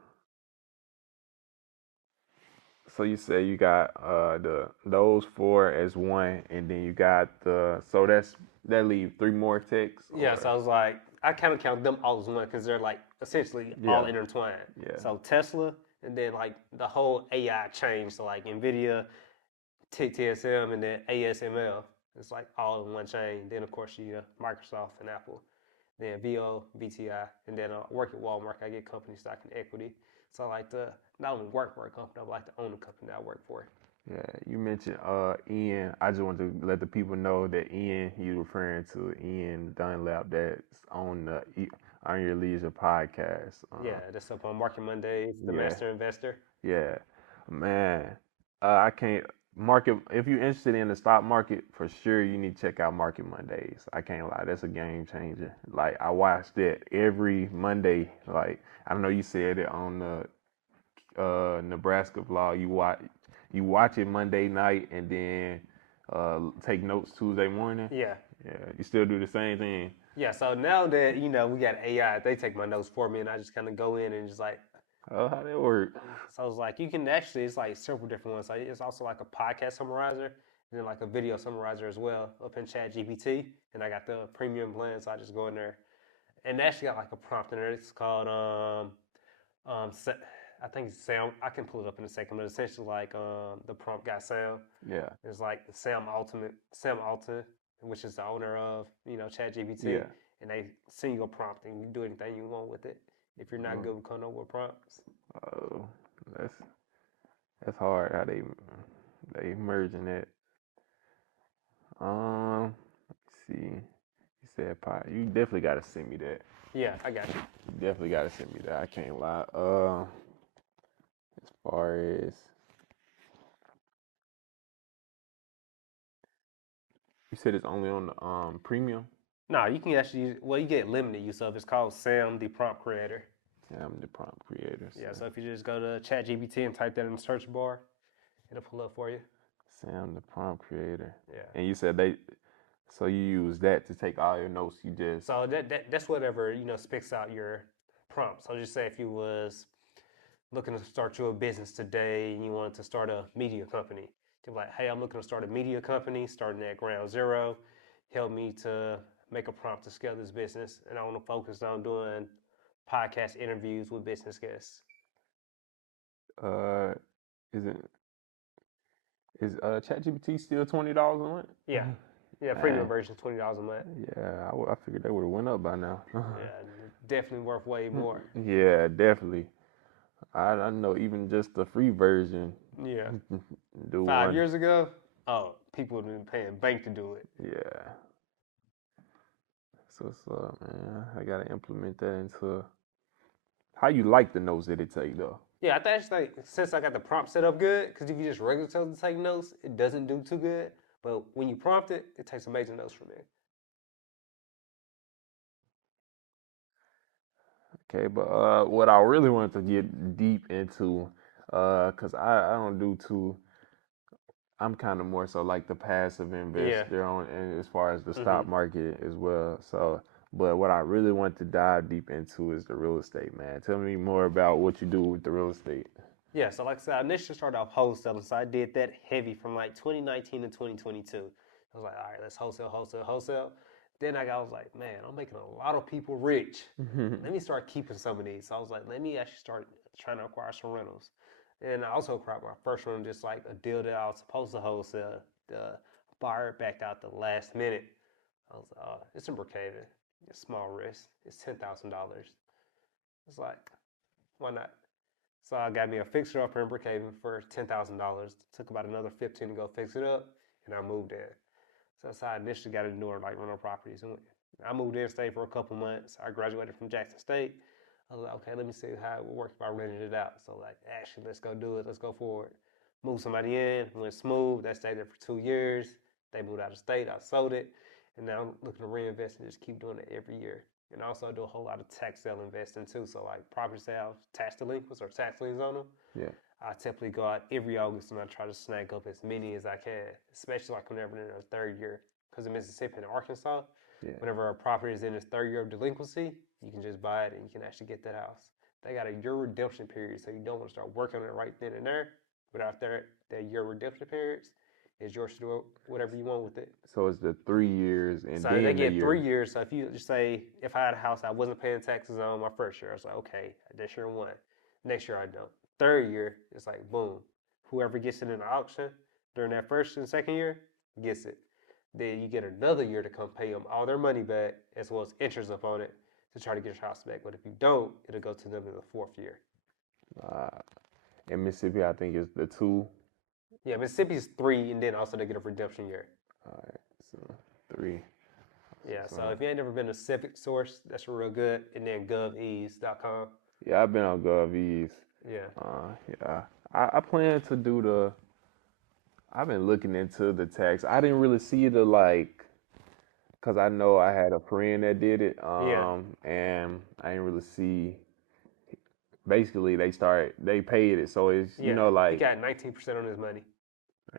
So you say you got those four as one, and then you got so that leave three more techs. Yeah, so I was like, I kind of count them all as one because they're like essentially all intertwined. Yeah. So Tesla, and then like the whole AI chain, so like Nvidia, TSM, and then ASML. It's like all in one chain. Then of course you Microsoft and Apple. Then VO, VTI, and then I work at Walmart. I get company stock and equity. So I like to not only work for a company, I like to own the company that I work for. Yeah, you mentioned Ian. I just want to let the people know that Ian, you referring to Ian Dunlap, that's on the On Your Leisure podcast. Yeah, that's up on Market Mondays, The Master Investor. Yeah, man. I can't market. If you're interested in the stock market, for sure you need to check out Market Mondays. I can't lie, that's a game changer. Like I watched it every Monday. Like I know you said it on the Nebraska vlog. You watch it Monday night and then take notes Tuesday morning. Yeah. Yeah. You still do the same thing. Yeah. So now that we got AI, they take my notes for me, and I just kind of go in and just like. Oh, how that work? So it's like you can actually, it's like several different ones. So it's also like a podcast summarizer and then like a video summarizer as well up in ChatGPT. And I got the premium plan, so I just go in there and actually got like a prompt in there. It's called I think it's sound. I can pull it up in a second, but essentially like the prompt got sound. Yeah. It's like Sam Alton, which is the owner of ChatGPT. Yeah. And they send you a prompt and you do anything you want with it. If you're not good with coming up with prompts. Oh, that's hard. How they they merging it. Let's see. You said pie. You definitely gotta send me that. Yeah, I got you. You definitely gotta send me that. I can't lie. As far as you said, it's only on the premium. No, you can actually use, well, you get limited use of. It's called Sam, the prompt creator. Yeah, I'm the prompt creator. Yeah, so if you just go to ChatGPT and type that in the search bar, it'll pull up for you. Sam, the prompt creator. Yeah. And you said so you use that to take all your notes. You just. So that's whatever, spits out your prompt. So just say if you was looking to start your business today and you wanted to start a media company, you're like, hey, I'm looking to start a media company, starting at ground zero. Help me to make a prompt to scale this business. And I want to focus on doing podcast interviews with business guests. Is ChatGPT still $20 a month? Yeah. Yeah, premium version $20 a month. Yeah, I figured they would have went up by now. Yeah, definitely worth way more. Yeah, definitely. I know even just the free version. Yeah. Do 5 one. years ago, people would have been paying bank to do it. Yeah. So man, I gotta implement that into. How you like the notes that it take though? Yeah, I think since I got the prompt set up good, because if you just regular tell it to take notes, it doesn't do too good. But when you prompt it, it takes amazing notes from it. Okay, but what I really want to get deep into, cause I don't do too. I'm kind of more so like the passive investor on, and as far as the stock market as well. So, but what I really want to dive deep into is the real estate, man. Tell me more about what you do with the real estate. Yeah, so like I said, I initially started off wholesaling, so I did that heavy from like 2019 to 2022. I was like, all right, let's wholesale. Then I was like, man, I'm making a lot of people rich. Let me start keeping some of these. So I was like, let me actually start trying to acquire some rentals. And I also acquired my first one, just like a deal that I was supposed to wholesale. The buyer backed out the last minute. I was like, oh, it's in Brookhaven. It's small risk. It's $10,000. It's like, why not? So I got me a fixer up in Brookhaven for $10,000. Took about another 15 to go fix it up, and I moved in. So that's how I initially got into doing like rental properties. And I moved in, stayed for a couple months. I graduated from Jackson State. I was like, okay, let me see how it would work if I rented it out. So like, actually, let's go do it. Let's go forward. Moved somebody in, went smooth. That stayed there for 2 years. They moved out of state. I sold it. And now I'm looking to reinvest and just keep doing it every year. And I also do a whole lot of tax sale investing too. So like property sales, tax delinquents or tax liens on them. Yeah. I typically go out every August and I try to snag up as many as I can, especially like whenever in their third year. Because in Mississippi and Arkansas, whenever a property is in its third year of delinquency, you can just buy it and you can actually get that house. They got a year redemption period, so you don't want to start working on it right then and there. But after that year redemption periods, it's yours to do whatever you want with it. So it's the 3 years, and so then they get the 3 years. So if you just say, if I had a house I wasn't paying taxes on my first year, I was like, okay, this year one. Next year I don't. Third year, it's like boom. Whoever gets it in the auction during that first and second year gets it. Then you get another year to come pay them all their money back as well as interest up on it to try to get your house back. But if you don't, it'll go to them in the fourth year. In Mississippi, I think it's the 2. Yeah, Mississippi's 3, and then also they get a redemption year. All right, so 3. Yeah, so if you ain't never been to Civic Source, that's real good. And then govease.com. Yeah, I've been on GovEase. Yeah. Yeah. I plan to do I've been looking into the tax. I didn't really see because I know I had a friend that did it. And I didn't really see. Basically, they paid it, so it's he got 19% on his money.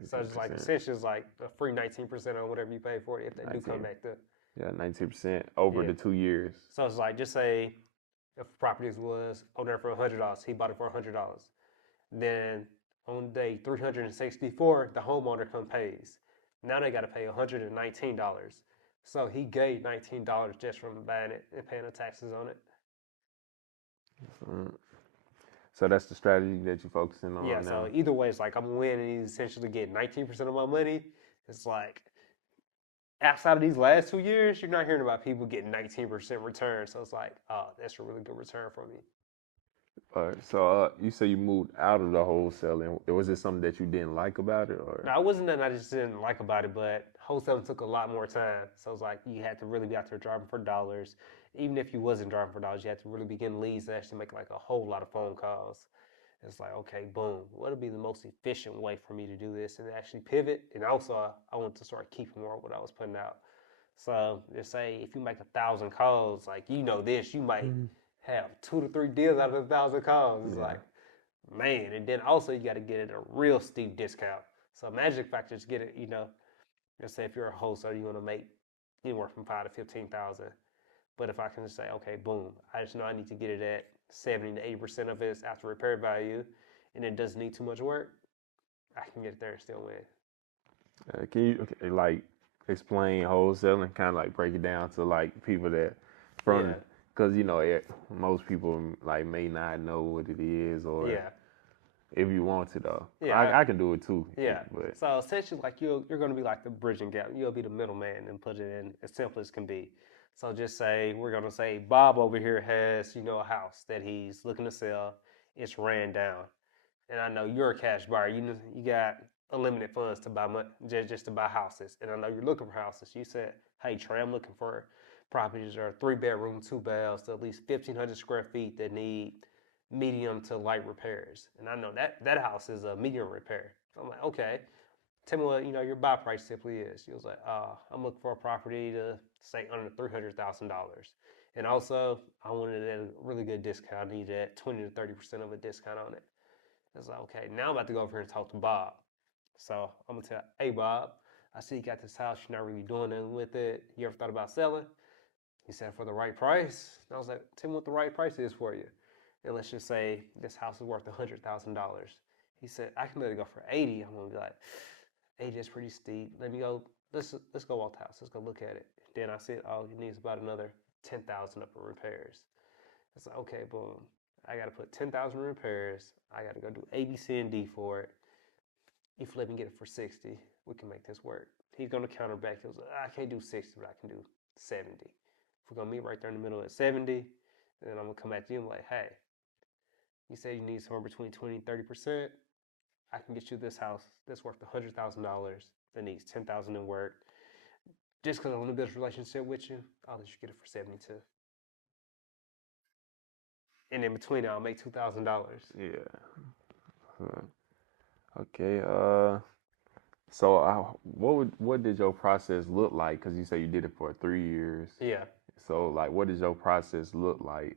19%. So it's like essentially it's like a free 19% on whatever you pay for it if they 19. Do come back to. Yeah, 19% over the 2 years. So it's like, just say if properties was on there for $100, he bought it for $100. Then on day 364, the homeowner pays. Now they got to pay $119. So he gave $19 just from buying it and paying the taxes on it. So that's the strategy that you're focusing on now? Yeah, so either way, it's like I'm winning. He's essentially getting 19% of my money. It's like, outside of these last 2 years, you're not hearing about people getting 19% return. So it's like, oh, that's a really good return for me. So you say you moved out of the wholesaling. Was it something that you didn't like about it, or? Now, it wasn't that I just didn't like about it, but wholesaling took a lot more time. So it's like you had to really be out there driving for dollars. Even if you wasn't driving for dollars, you had to really be getting leads and actually make like a whole lot of phone calls. It's like, okay, boom, what would be the most efficient way for me to do this and actually pivot? And also, I want to start keeping more of what I was putting out. So just say if you make 1,000 calls, like you know this, you might have 2 to 3 deals out of 1,000 calls. It's Yeah. like, man, and then also you got to get it a real steep discount. So magic factors get it, let's say if you're a wholesaler, you want to make anywhere from 5 to 15,000. But if I can just say, okay, boom, I just know I need to get it at 70 to 80% of its after repair value, and it doesn't need too much work, I can get it there and still win. Can you like explain wholesaling? Kind of like break it down to like people that from, Yeah, because most people like may not know what it is, or yeah, if you want to though, yeah, I can do it too. yeah. But So essentially, like you're going to be like the bridging gap. You'll be the middleman and put it in as simple as can be. So just say we're going to say Bob over here has a house that he's looking to sell. It's ran down, and I know you're a cash buyer. You got unlimited funds to buy just to buy houses, and I know you're looking for houses. You said, "Hey Trey, I'm looking for properties that are 3 bedroom, 2 baths, to at least 1,500 square feet that need medium to light repairs." And I know that house is a medium repair. So I'm like, okay, tell me what your buy price simply is. He was like, I'm looking for a property to say under $300,000, and also I wanted it at a really good discount. I need that 20 to 30% of a discount on it. It's like, okay, now I'm about to go over here and talk to Bob. So I'm gonna tell, hey Bob, I see you got this house. You're not really doing anything with it. You ever thought about selling? He said, for the right price. And I was like, tell me what the right price is for you. And let's just say this house is worth $100,000. He said, I can let it go for 80. I'm gonna be like, 80 is pretty steep. Let me go. Let's go walk the house. Let's go look at it. Then I said, oh, you need about another 10,000 up for repairs. It's like, okay, boom. I got to put 10,000 repairs. I got to go do A, B, C, and D for it. If you let me get it for 60, we can make this work. He's going to counter back. He was like, I can't do 60, but I can do 70. If we're going to meet right there in the middle at 70, then I'm going to come at you and be like, hey, you say you need somewhere between 20 and 30%. I can get you this house that's worth $100,000 that needs 10,000 in work. Just because I want to build a relationship with you, I'll let you get it for 72. And in between it, I'll make $2,000. yeah. Uh, Okay. So what did your process look like? Because you say you did it for 3 years. Yeah. So like, what does your process look like?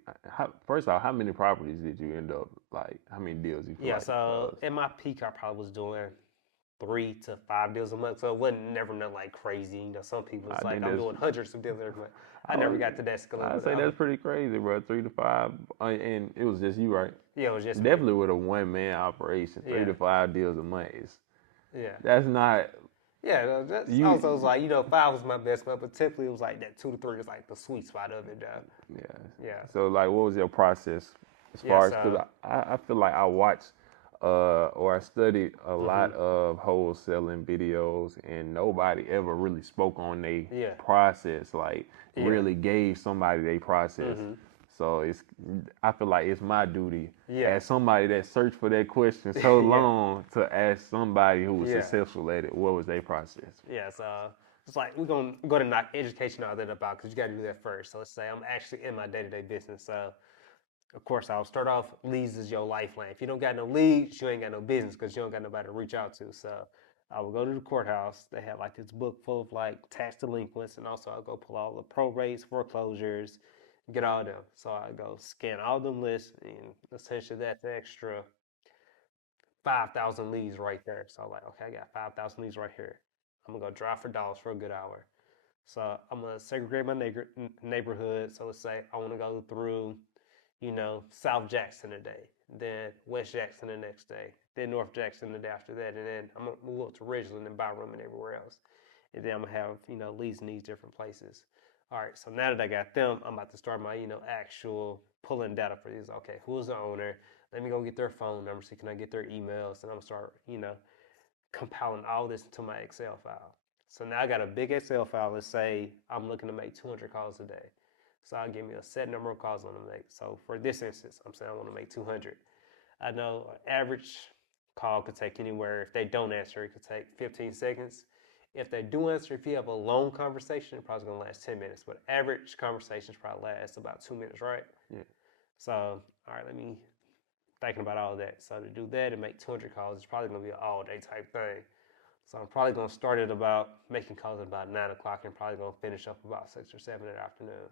First off, how many properties did you end up like? How many deals you feel Yeah, like you so closed? in my peak, I probably was doing 3 to 5 deals a month. So it wasn't never nothing like crazy. Some people it's I like think I'm that's doing hundreds of deals every month. I I never was got to that scale. I'd say that's pretty crazy, bro. 3 to 5, and it was just you, right? Yeah, it was just me. Definitely with a 1 man operation, three Yeah, to five deals a month is yeah, that's not yeah. That's you. also was like 5 was my best month, but typically it was like that 2 to 3 was like the sweet spot of it. Yeah. Yeah, So like, what was your process as yeah. far as? Because So I feel like I watched or I studied a lot mhm. of wholesaling videos, and nobody ever really spoke on their Yeah, process. Like yeah, really gave somebody their process. mhm. So I feel like it's my duty Yeah, as somebody that searched for that question so yeah, long to ask somebody who was yeah. successful at it what was their process. Yeah, so it's like we're gonna go to knock education all that about because you got to do that first. So let's say I'm actually in my day-to-day business. So of course I'll start off. Leads is your lifeline. If you don't got no leads, you ain't got no business because you don't got nobody to reach out to. So I will go to the courthouse. They have like this book full of like tax delinquents, and also I'll go pull all the probates, foreclosures, get all them. So I go scan all them lists, and essentially that's extra 5,000 leads right there. So I'm like, okay, I got 5,000 leads right here. I'm gonna go drive for dollars for a good hour. So I'm gonna segregate my neighborhood. So let's say I want to go through, South Jackson today, then West Jackson the next day, then North Jackson the day after that, and then I'm gonna move up to Ridgeland and Byram and everywhere else. And then I'm gonna have leads in these different places. All right, so now that I got them, I'm about to start my actual pulling data for these. Okay, who's the owner? Let me go get their phone number. So can I get their emails? And I'm gonna start compiling all this into my Excel file. So now I got a big Excel file. Let's say I'm looking to make 200 calls a day. So I'll give me a set number of calls I want to make. So for this instance, I'm saying I want to make 200. I know an average call could take anywhere, if they don't answer, it could take 15 seconds. If they do answer, if you have a long conversation, it's probably going to last 10 minutes. But average conversations probably last about 2 minutes, right? Yeah. So, all right, let me thinking about all that. So to do that and make 200 calls, it's probably going to be an all-day type thing. So I'm probably going to start at about making calls at about 9 o'clock and probably going to finish up about 6 or 7 in the afternoon.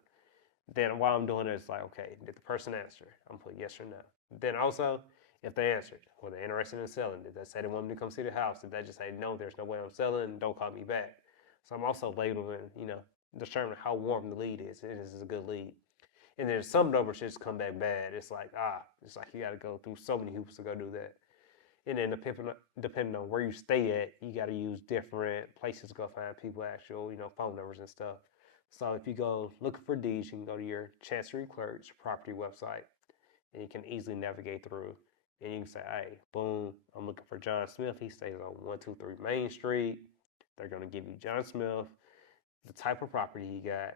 Then while I'm doing it, it's like, okay, did the person answer? I'm going to put yes or no. Then also, if they answered, were they interested in selling? Did they say they wanted me to come see the house? Did they just say, no, there's no way I'm selling, don't call me back? So I'm also labeling, determining how warm the lead is. This is a good lead. And then some numbers just come back bad. It's like you got to go through so many hoops to go do that. And then depending on where you stay at, you got to use different places to go find people, actual, phone numbers and stuff. So if you go looking for deeds, you can go to your Chancery Clerk's property website, and you can easily navigate through. And you can say, hey, boom, I'm looking for John Smith. He stays on 123 Main Street. They're going to give you John Smith, the type of property he got.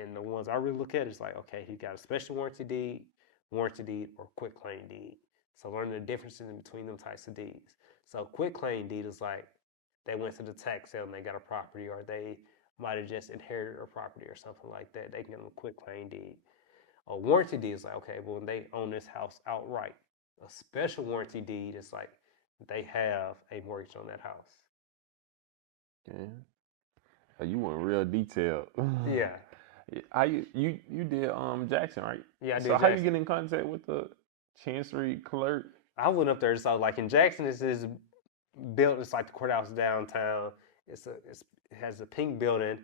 And the ones I really look at is like, okay, he got a special warranty deed, or quit claim deed. So learning the differences in between them types of deeds. So quit claim deed is like they went to the tax sale and they got a property, or they might have just inherited a property or something like that. They can get them a quit claim deed. A warranty deed is like, okay, well, they own this house outright. A special warranty deed is like they have a mortgage on that house. Yeah. You went real detailed. Yeah. How you did Jackson, right? Yeah, I did. So Jackson. How you get in contact with the Chancery Clerk? I went up there. So like in Jackson, this is built. It's like the courthouse downtown. It has a pink building,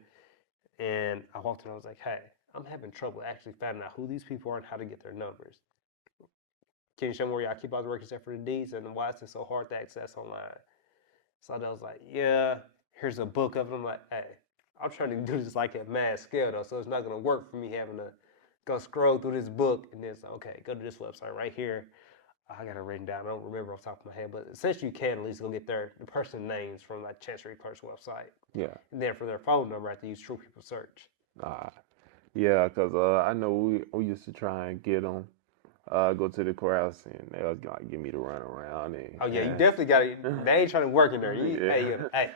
and I walked in. I was like, hey, I'm having trouble actually finding out who these people are and how to get their numbers. Can you show me where y'all keep all the records except for the deeds, and why is it so hard to access online? So I was like, yeah, here's a book of them. I'm like, hey, I'm trying to do this like at mass scale though, so it's not gonna work for me having to go scroll through this book and then say, okay, go to this website right here. I got it written down. I don't remember off the top of my head, but essentially you can at least go get the person names from like Chancery Clerk's website. Yeah. And then for their phone number, I have to use True People Search. Yeah, because I know we used to try and get them, go to the courthouse, and they was gonna give me the run around. And, oh yeah, you definitely got to. They ain't trying to work in there. Hey,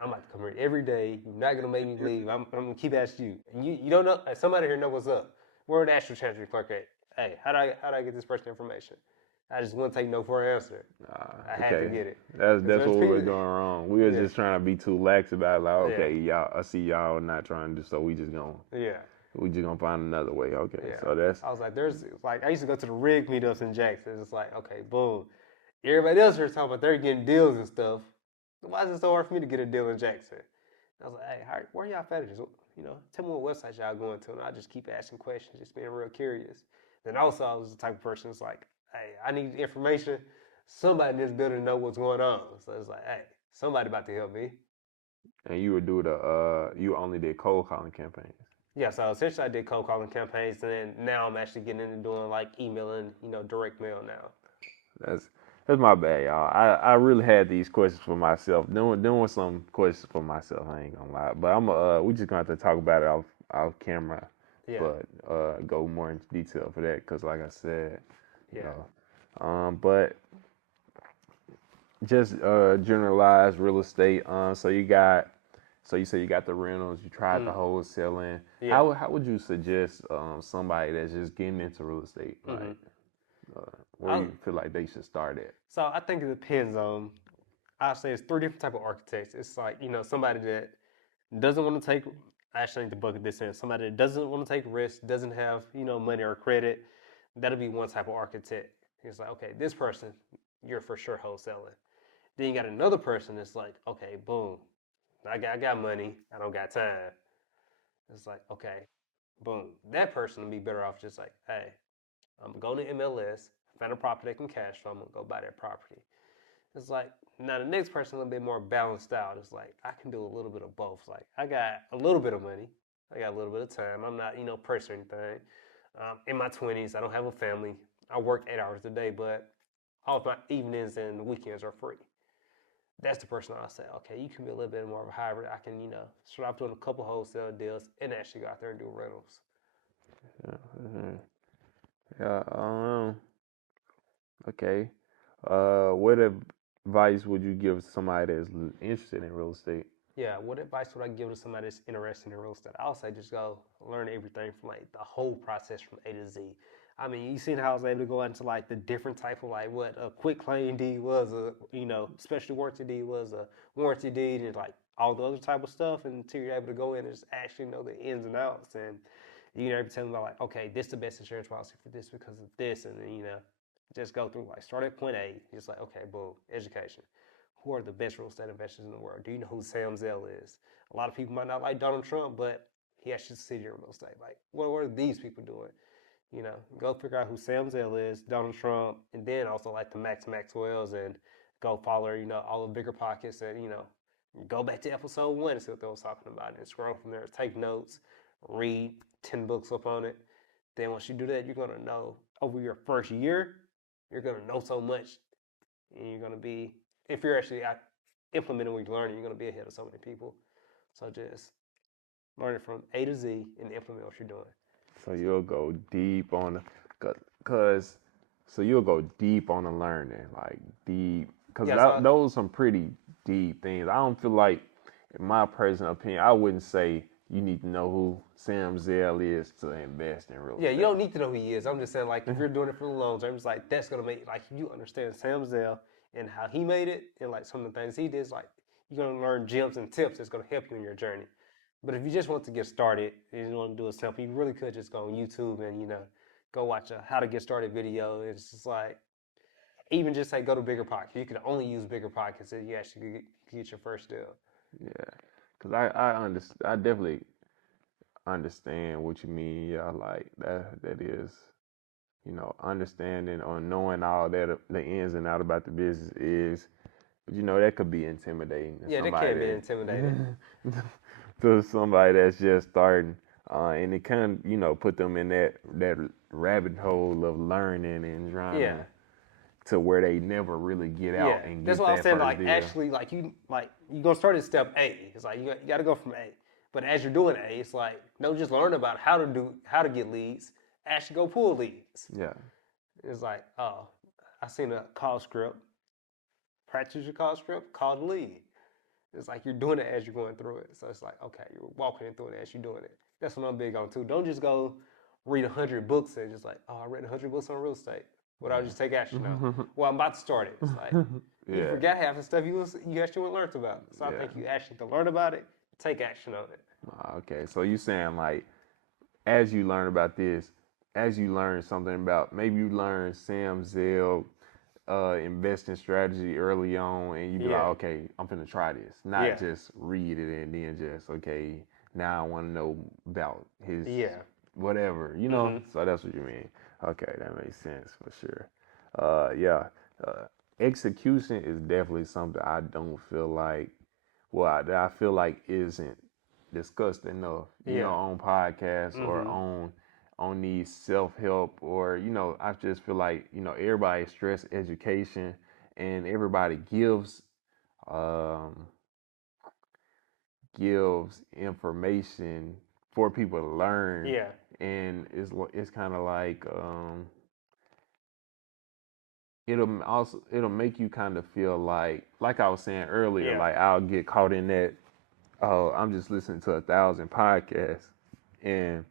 I'm about to come here every day. You're not gonna make me leave. I'm gonna keep asking you. And you don't know. Somebody here know what's up. Where the actual Chancery Clerk at? Hey, how do I get this person information? I just wouldn't take no for an answer. I had to get it. That's what we were going wrong. We were just trying to be too lax about it. Like, okay, y'all, I see y'all not trying to, so we just gonna find another way. Okay, so that's. I was like, I used to go to the rig meetups in Jackson. It's like, okay, boom. Everybody else here talking about they're getting deals and stuff. Why is it so hard for me to get a deal in Jackson? I was like, hey, where y'all fed this? Tell me what website y'all going to, and I just keep asking questions, just being real curious. Then also, I was the type of person that's like, hey, I need information. Somebody in this building know what's going on. So it's like, hey, somebody about to help me. And you would do you only did cold calling campaigns. Yeah, so essentially I did cold calling campaigns, and then now I'm actually getting into doing like emailing, direct mail now. That's my bad, y'all. I really had these questions for myself. Doing some questions for myself. I ain't gonna lie, but we just gonna have to talk about it off camera. Yeah. But go more into detail for that, because like I said. Yeah. But just generalized real estate. So you say you got the rentals, you tried the wholesaling. Yeah. How would you suggest somebody that's just getting into real estate, like where you feel like they should start at? So I think it depends on. I say it's 3 different type of architects. It's like somebody that doesn't want to take. I actually need to bucket this in. Somebody that doesn't want to take risks, doesn't have money or credit. That'll be one type of architect. It's like, okay, this person, you're for sure wholesaling. Then you got another person that's like, okay, boom, I got money, I don't got time. It's like, okay, boom. That person will be better off just like, hey, I'm going to MLS, find a property they can cash flow, I'm going to go buy that property. It's like, now the next person a little bit more balanced out. It's like, I can do a little bit of both. Like, I got a little bit of money, I got a little bit of time. I'm not, pressed or anything. In my 20s, I don't have a family. I work 8 hours a day, but all of my evenings and weekends are free. That's the person I'll say, okay, you can be a little bit more of a hybrid. I can, start off doing a couple wholesale deals and actually go out there and do rentals. Yeah. Yeah. Okay. What advice would you give somebody that's interested in real estate? Yeah, what advice would I give to somebody that's interested in real estate? I'll say just go learn everything from like the whole process from A to Z. I mean, you seen how I was able to go into like the different type of like what a quick claim deed was, a special warranty deed was, a warranty deed, and like all the other type of stuff until you're able to go in and just actually know the ins and outs, and you're able to tell them about like, okay, this is the best insurance policy for this because of this, and then just go through like start at point A, just like okay, boom, education. Who are the best real estate investors in the world? Do you know who Sam Zell is? A lot of people might not like Donald Trump, but he actually succeeded in real estate. Like, what are these people doing? Go figure out who Sam Zell is, Donald Trump, and then also like the Maxwells, and go follow, all the bigger pockets, and go back to episode 1 and see what they was talking about, and scroll from there, take notes, read 10 books up on it. Then once you do that, you're gonna know over your first year, you're gonna know so much, and you're gonna be, if you're actually implementing what you're learning, you're gonna be ahead of so many people. So just learn it from A to Z and implement what you're doing. So you'll go deep on cause so you'll go deep on the learning, like deep, cause those some pretty deep things. I don't feel like, in my personal opinion, I wouldn't say you need to know who Sam Zell is to invest in real estate. Yeah, you don't need to know who he is. I'm just saying, like, if you're doing it for the long term, it's like that's gonna make like you understand Sam Zell and how he made it, and like some of the things he did. Like you're gonna learn gems and tips that's gonna help you in your journey. But if you just want to get started, and you want to do it simple, you really could just go on YouTube and go watch a how to get started video. It's just like even just say go to bigger pockets. You can only use bigger pockets if you actually get your first deal. Yeah, cause I definitely understand what you mean. Yeah, like that is, understanding or knowing all that the ins and out about the business is, but that could be intimidating. Yeah, that can be intimidating. To somebody that's just starting, and it can put them in that rabbit hole of learning and trying to where they never really get out and get that's what I'm saying. Like deal. Actually, like you gonna start at step A. It's like you got to go from A. But as you're doing A, it's like don't just learn about how to get leads. Actually, go pull leads. Yeah. It's like, oh, I seen a call script. Practice your call script. Call the lead. It's like you're doing it as you're going through it. So it's like, okay, you're walking through it as you're doing it. That's what I'm big on too. Don't just go read 100 books and just like, oh, I read 100 books on real estate. But I'll just take action now. Well, I'm about to start it. It's like you forgot half the stuff you actually learned about. So I think you actually to learn about it, take action on it. Okay, so you saying like, as you learn about this, as you learn something about, maybe you learn Sam Zell investing strategy early on, and you be like, okay, I'm gonna try this, not just read it and then just okay, now I want to know about his whatever, So that's what you mean. Okay, that makes sense for sure. Execution is definitely something I don't feel like, I feel like isn't discussed enough, on podcasts or on these self-help, or I just feel like everybody stress education, and everybody gives information for people to learn, and it's kind of like it'll make you kind of feel like I was saying earlier, like I'll get caught in that, oh, I'm just listening to 1,000 podcasts, and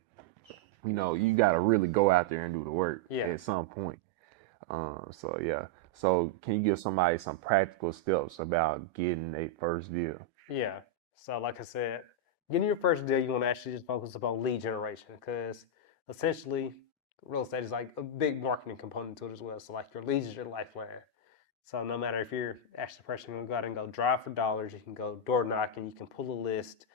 you got to really go out there and do the work at some point. So can you give somebody some practical steps about getting a first deal? Yeah. So like I said, getting your first deal, you want to actually just focus upon lead generation, because essentially real estate is like a big marketing component to it as well. So like your leads is your lifeline. So no matter if you're actually the person who go out and go drive for dollars, you can go door knocking, you can pull a list,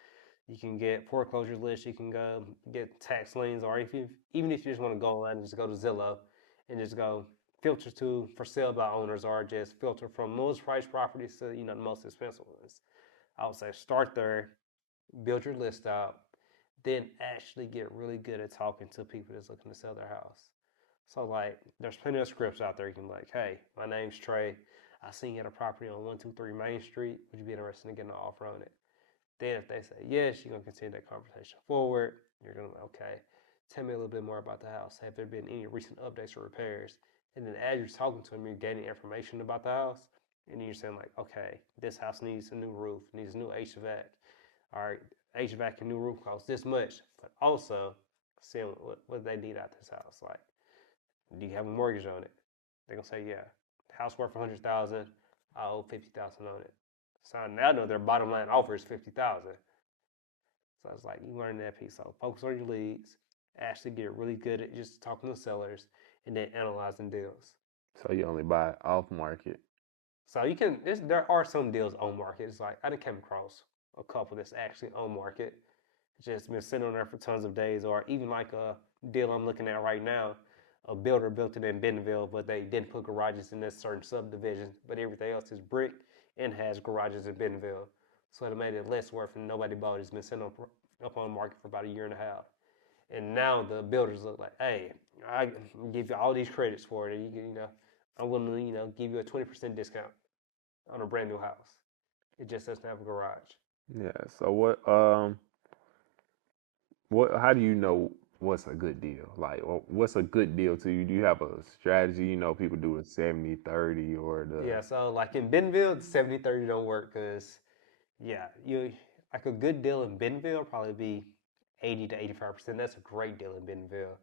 you can get foreclosure lists, you can go get tax liens, or even if you just want to go online and just go to Zillow and just go filter to for sale by owners, or just filter from lowest price properties to the most expensive ones. I would say start there, build your list out, then actually get really good at talking to people that's looking to sell their house. So like, there's plenty of scripts out there. You can be like, hey, my name's Trey. I seen you at a property on 123 Main Street. Would you be interested in getting an offer on it? Then if they say yes, you're gonna continue that conversation forward. You're gonna be okay. Tell me a little bit more about the house. Have there been any recent updates or repairs? And then as you're talking to them, you're gaining information about the house. And then you're saying like, okay, this house needs a new roof, needs a new HVAC. All right, HVAC and new roof costs this much. But also seeing what they need out this house. Like, do you have a mortgage on it? They're gonna say, yeah. House worth 100,000. I owe 50,000 on it. So now I know their bottom line offer is 50,000. So it's like you learn that piece. So focus on your leads. Actually get really good at just talking to sellers and then analyzing deals. So you only buy off market. So you can. There are some deals on market. It's like I done came across a couple that's actually on market. Just been sitting on there for tons of days, or even like a deal I'm looking at right now. A builder built it in Bentonville, but they didn't put garages in this certain subdivision. But everything else is brick and has garages in Bentonville. So it made it less worth, and nobody bought it. It's been sitting up on the market for about a year and a half. And now the builders look like, hey, I give you all these credits for it. I'm willing to, give you a 20% discount on a brand new house. It just doesn't have a garage. Yeah. So how do you know what's a good deal? Like, what's a good deal to you? Do you have a strategy? People do a 70-30 or the. Yeah, so like in Bentonville, 70-30 don't work because, yeah, like a good deal in Bentonville probably be 80 to 85%. That's a great deal in Bentonville.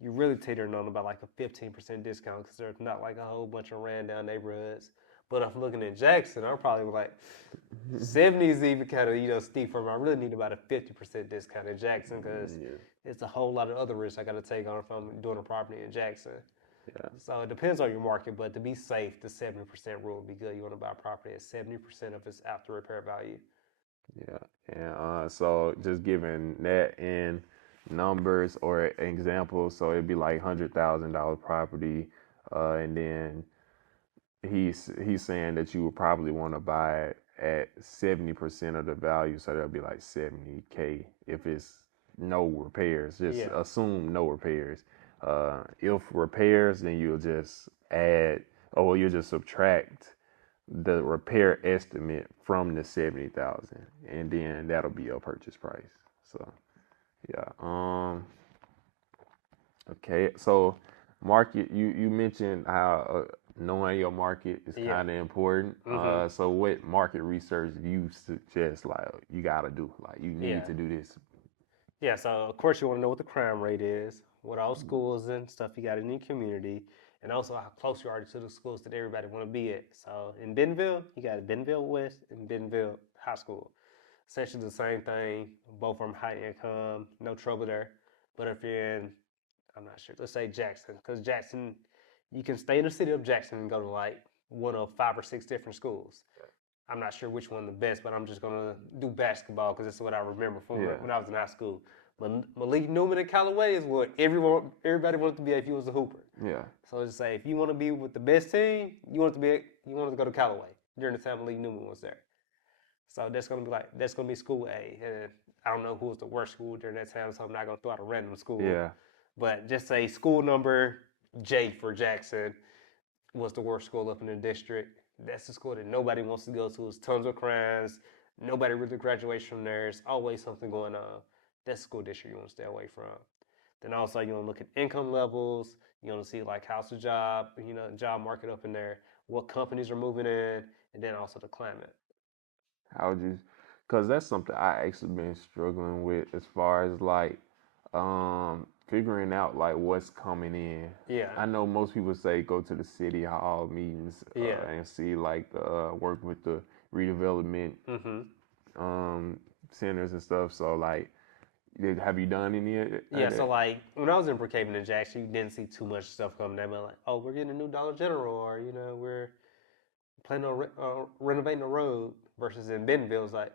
You really teetering on about like a 15% discount because there's not like a whole bunch of ran down neighborhoods. But if I'm looking at Jackson, I'm probably like 70 is even kind of steep for me. I really need about a 50% discount in Jackson because it's a whole lot of other risks I got to take on if I'm doing a property in Jackson. Yeah. So it depends on your market, but to be safe, the 70% rule would be good. You want to buy a property at 70% of its after repair value. Yeah, and so just giving that in numbers or examples, so it'd be like $100,000 property, and then he's saying that you would probably want to buy it at 70% of the value, so that'll be like 70K if it's no repairs. Just assume no repairs. If repairs, then you'll just add, or you'll just subtract the repair estimate from the 70,000, and then that'll be your purchase price. So, yeah. Okay. So, market. You mentioned how knowing your market is kind of important. So, what market research do you suggest? Like, you gotta do. Like, you need to do this. Yeah. So, of course, you want to know what the crime rate is, what all schools and stuff you got in your community, and also how close you are to the schools that everybody want to be at. So in Bentonville, you got Bentonville West and Bentonville High School. Essentially the same thing, both from high income, no trouble there. But if you're in, I'm not sure, let's say Jackson, because Jackson, you can stay in the city of Jackson and go to like one of 5 or 6 different schools. I'm not sure which one the best, but I'm just gonna do basketball because it's what I remember from when I was in high school. Malik Newman and Callaway is what everybody wanted to be if you was a hooper. Yeah. So just say if you want to be with the best team, you want to go to Callaway during the time Malik Newman was there. So that's gonna be school A. And I don't know who was the worst school during that time, so I'm not gonna throw out a random school. Yeah. But just say school number J for Jackson was the worst school up in the district. That's the school that nobody wants to go to. It's tons of crimes. Nobody really graduates from there. There's always something going on. That's the school district you want to stay away from. Then also you want to look at income levels. You want to see like how's the job, job market up in there, what companies are moving in, and then also the climate. How would you? Because that's something I actually been struggling with as far as like figuring out like what's coming in. Yeah. I know most people say go to the city hall meetings and see like work with the redevelopment centers and stuff. So like, have you done any of it? Yeah, so like when I was in Brookhaven and Jackson, you didn't see too much stuff coming down. Like, oh, we're getting a new Dollar General, or we're planning on renovating the road. Versus in Bentonville, it's like,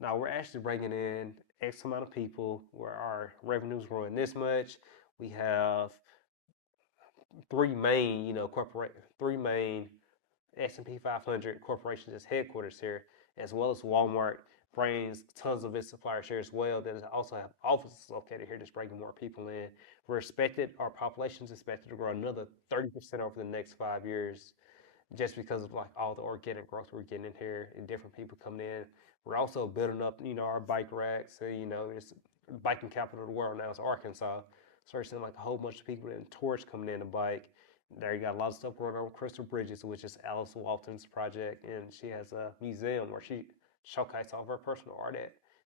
no, we're actually bringing in X amount of people where our revenue's growing this much. We have 3 main, three main S&P 500 corporations as headquarters here, as well as Walmart brings tons of its suppliers here as well. That also have offices located here, just bringing more people in. Our population is expected to grow another 30% over the next 5 years, just because of like all the organic growth we're getting in here and different people coming in. We're also building up, our bike racks. It's biking capital of the world now is Arkansas. started seeing like a whole bunch of people in tourists coming in to bike. There you got a lot of stuff going on with Crystal Bridges, which is Alice Walton's project, and she has a museum where she showcases all of her personal art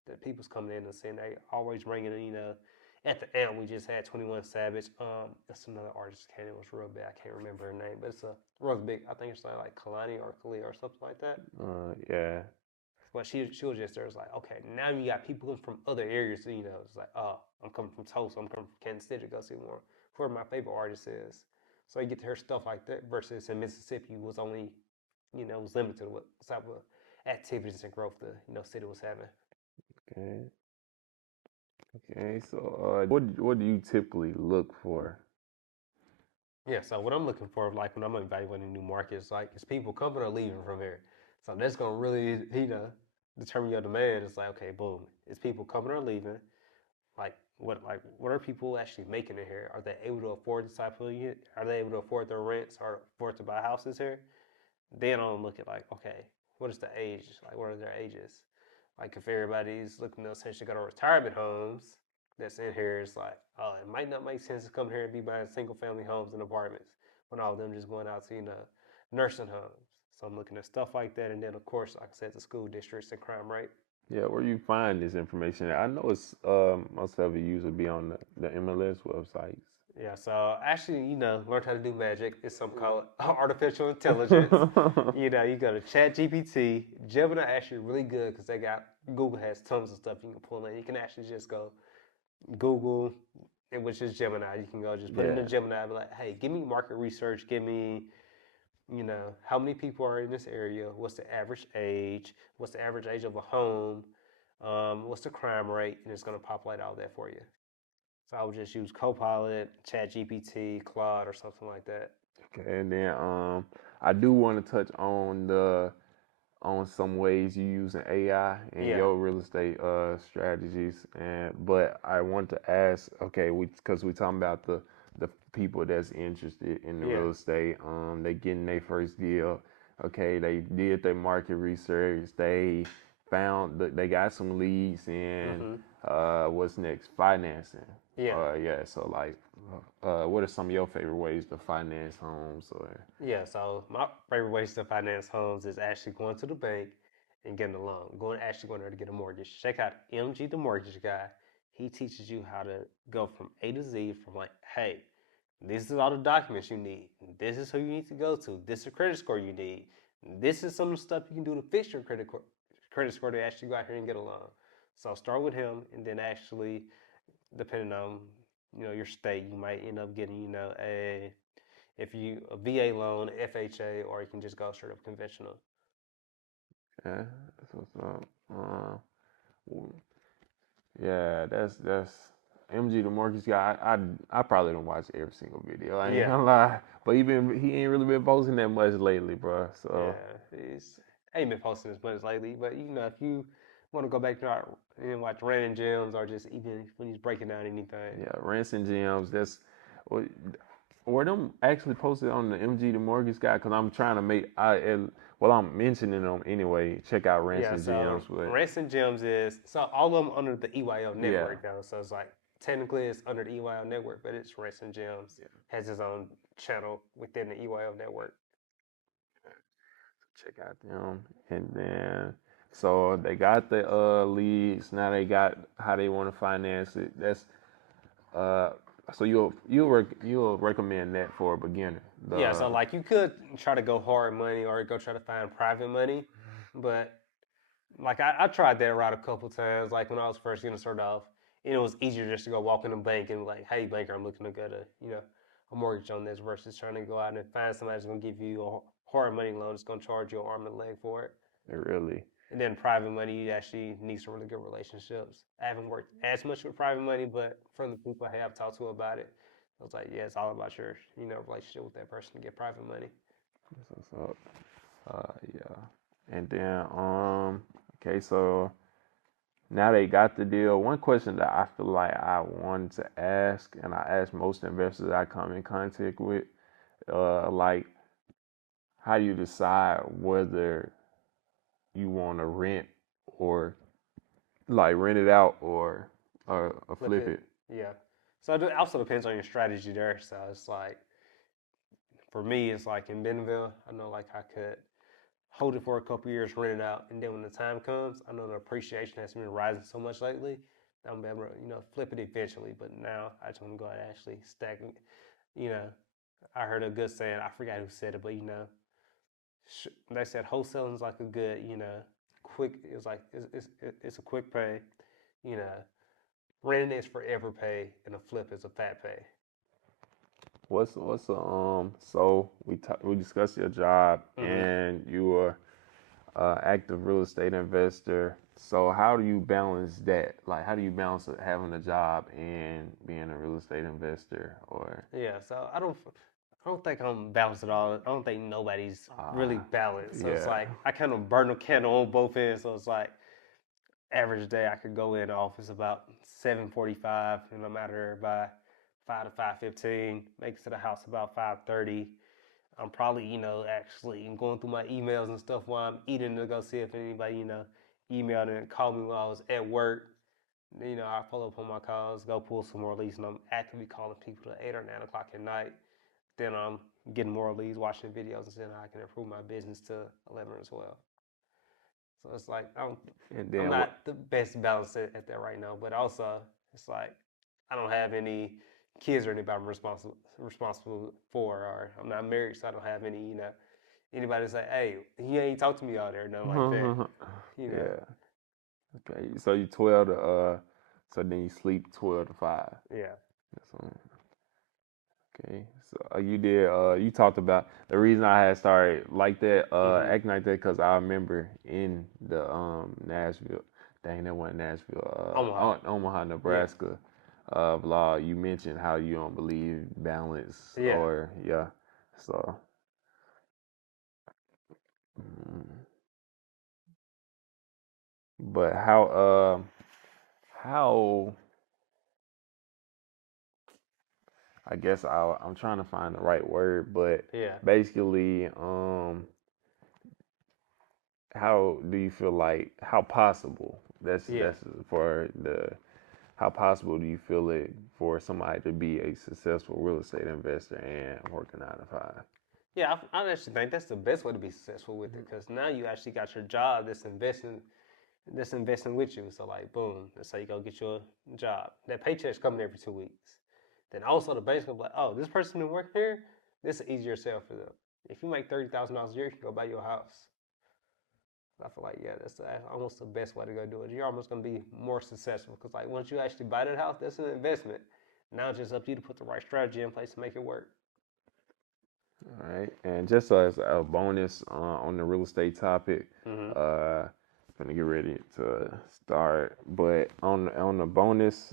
that people's coming in and seeing. They always bringing in, at the end we just had 21 Savage. That's another artist came in, it was real big. I can't remember her name, but it's a real big. I think it's like Kalani or Kali or something like that. Yeah. But she was just there. It's like, okay, now you got people from other areas. So, it's like, oh, I'm coming from Tulsa. I'm coming from Kansas City to go see more. Whoever my favorite artist is. So you get to hear stuff like that. Versus in Mississippi was only, was limited to what type of activities and growth the city was having. Okay. Okay. So, what do you typically look for? Yeah. So what I'm looking for, like when I'm evaluating new markets, like is people coming or leaving from here. So that's gonna really, determine your demand. It's like, okay, boom, is people coming or leaving? What are people actually making in here? Are they able to afford this type of unit? Are they able to afford their rents or afford to buy houses here? Then I'll look at like, okay, what is the age? Like, what are their ages? Like, if everybody's looking to essentially go to retirement homes that's in here, it's like, oh, it might not make sense to come here and be buying single family homes and apartments when all of them just going out to, nursing homes. So I'm looking at stuff like that. And then, of course, like I said, the school districts and crime rate. Yeah, where you find this information? I know it's most of it usually be on the MLS websites. Yeah, so actually, learned how to do magic. It's something called artificial intelligence. You go to ChatGPT. Gemini actually really good because Google has tons of stuff you can pull in. You can actually just go Google, which is Gemini. You can go just put it in Gemini and be like, hey, give me market research. Give me, how many people are in this area? What's the average age? What's the average age of a home? What's the crime rate? And it's going to populate all that for you. So I would just use Copilot, ChatGPT, Claude, or something like that. Okay, and then I do want to touch on some ways you using AI in your real estate strategies, but I want to ask, okay, because we talking about the people that's interested in the real estate, they getting their first deal. Okay, they did their market research, they found that they got some leads, and what's next? Financing. So like, what are some of your favorite ways to finance homes? So my favorite ways to finance homes is actually going to the bank and getting a loan. Going there to get a mortgage. Check out MG the Mortgage Guy. He teaches you how to go from A to Z from like, hey, this is all the documents you need. This is who you need to go to. This is the credit score you need. This is some of the stuff you can do to fix your credit score to actually go out here and get a loan. So start with him, and then actually, depending on your state, you might end up getting a VA loan, FHA, or you can just go straight up conventional. Yeah, that's what's up. Yeah, that's MG the Mortgage Guy. I probably don't watch every single video. I ain't gonna lie, but he ain't really been posting that much lately, bro. So I ain't been posting as much lately. But if you want to go back to and watch Random Gems, or just even when he's breaking down anything. Yeah, Rants and Gems. That's were them actually posted on the MG the Mortgage Guy? Because I'm trying to make I'm mentioning them anyway. Check out Rants and Gems. Rants and Gems is all of them under the EYO network now. So it's like technically it's under the EYO network, but it's Rants and Gems. Has his own channel within the EYO network. Check out them, and then so they got the leads. Now they got how they want to finance it. That's so you'll recommend that for a beginner. So like you could try to go hard money or go try to find private money, but like I tried that route a couple times. Like when I was first getting started off, it was easier just to go walk in the bank and like, hey banker, I'm looking to get a mortgage on this versus trying to go out and find somebody that's gonna give you a hard money loan that's gonna charge you an arm and a leg for it. Really. And then private money, you actually need some really good relationships. I haven't worked as much with private money, but from the people I have talked to about it, I was like, yeah, it's all about your relationship with that person to get private money. That's what's up. And then okay, so now they got the deal. One question that I feel like I wanted to ask, and I ask most investors I come in contact with, like, how do you decide whether you want to rent or like rent it out or flip it? Yeah. So it also depends on your strategy there. So it's like, for me, it's like in Bentonville, I know like I could hold it for a couple years, rent it out, and then when the time comes, I know the appreciation has been rising so much lately that I'm able to, flip it eventually. But now I just want to go ahead and actually stack it. You know, I heard a good saying, I forgot who said it, but they said wholesaling is like a good, quick. It's like it's a quick pay. You know, renting is forever pay, and a flip is a fat pay. So we discussed your job Mm-hmm. and you were active real estate investor. So how do you balance that? Like, how do you balance having a job and being a real estate investor? Or Yeah, so I don't think I'm balanced at all. I don't think nobody's really uh, balanced. So it's yeah, like I kind of burn a candle on both ends. So it's like average day I could go in the office about 7:45, and I'm out of there by 5 to 5:15. Make it to the house about 5:30. I'm probably actually going through my emails and stuff while I'm eating to go see if anybody emailed and called me while I was at work. I follow up on my calls, go pull some more leads, and I'm actively calling people at 8 or 9 o'clock at night. Then I'm getting more leads, watching videos, and seeing how I can improve my business to 11 as well. So it's like and I'm then what? not the best balance at that right now, but also it's like I don't have any kids or anybody I'm responsible for, or I'm not married, so I don't have anybody say, hey, he ain't talk to me out there, nothing like that. You know, Yeah. Okay. So you 12 to so then you sleep 12 to 5. yeah. So, okay. So you talked about the reason I had started like that Mm-hmm. acting like that because I remember in the Nashville, dang that wasn't Nashville, Omaha. Omaha, Yeah. Nebraska vlog. You mentioned how you don't believe balance Yeah. or yeah. So mm, but how I guess I'm trying to find the right word, but Yeah. basically, how do you feel like how possible Yeah. that's for the how possible do you feel it for somebody to be a successful real estate investor and work a 9 to 5? Yeah, I actually think that's the best way to be successful with it because now you actually got your job that's investing with you. So like, boom, let's say you go get your job. That paycheck's coming every 2 weeks. Then also the bank's gonna be like, oh, this person been working here. This is easier sale for them. If you make $30,000 a year, you can go buy your house. I feel like that's almost the best way to go do it. You're almost gonna be more successful because like once you actually buy that house, that's an investment. Now it's just up to you to put the right strategy in place to make it work. All right, and just as a bonus on the real estate topic, Mm-hmm. gonna get ready to start. But on the bonus,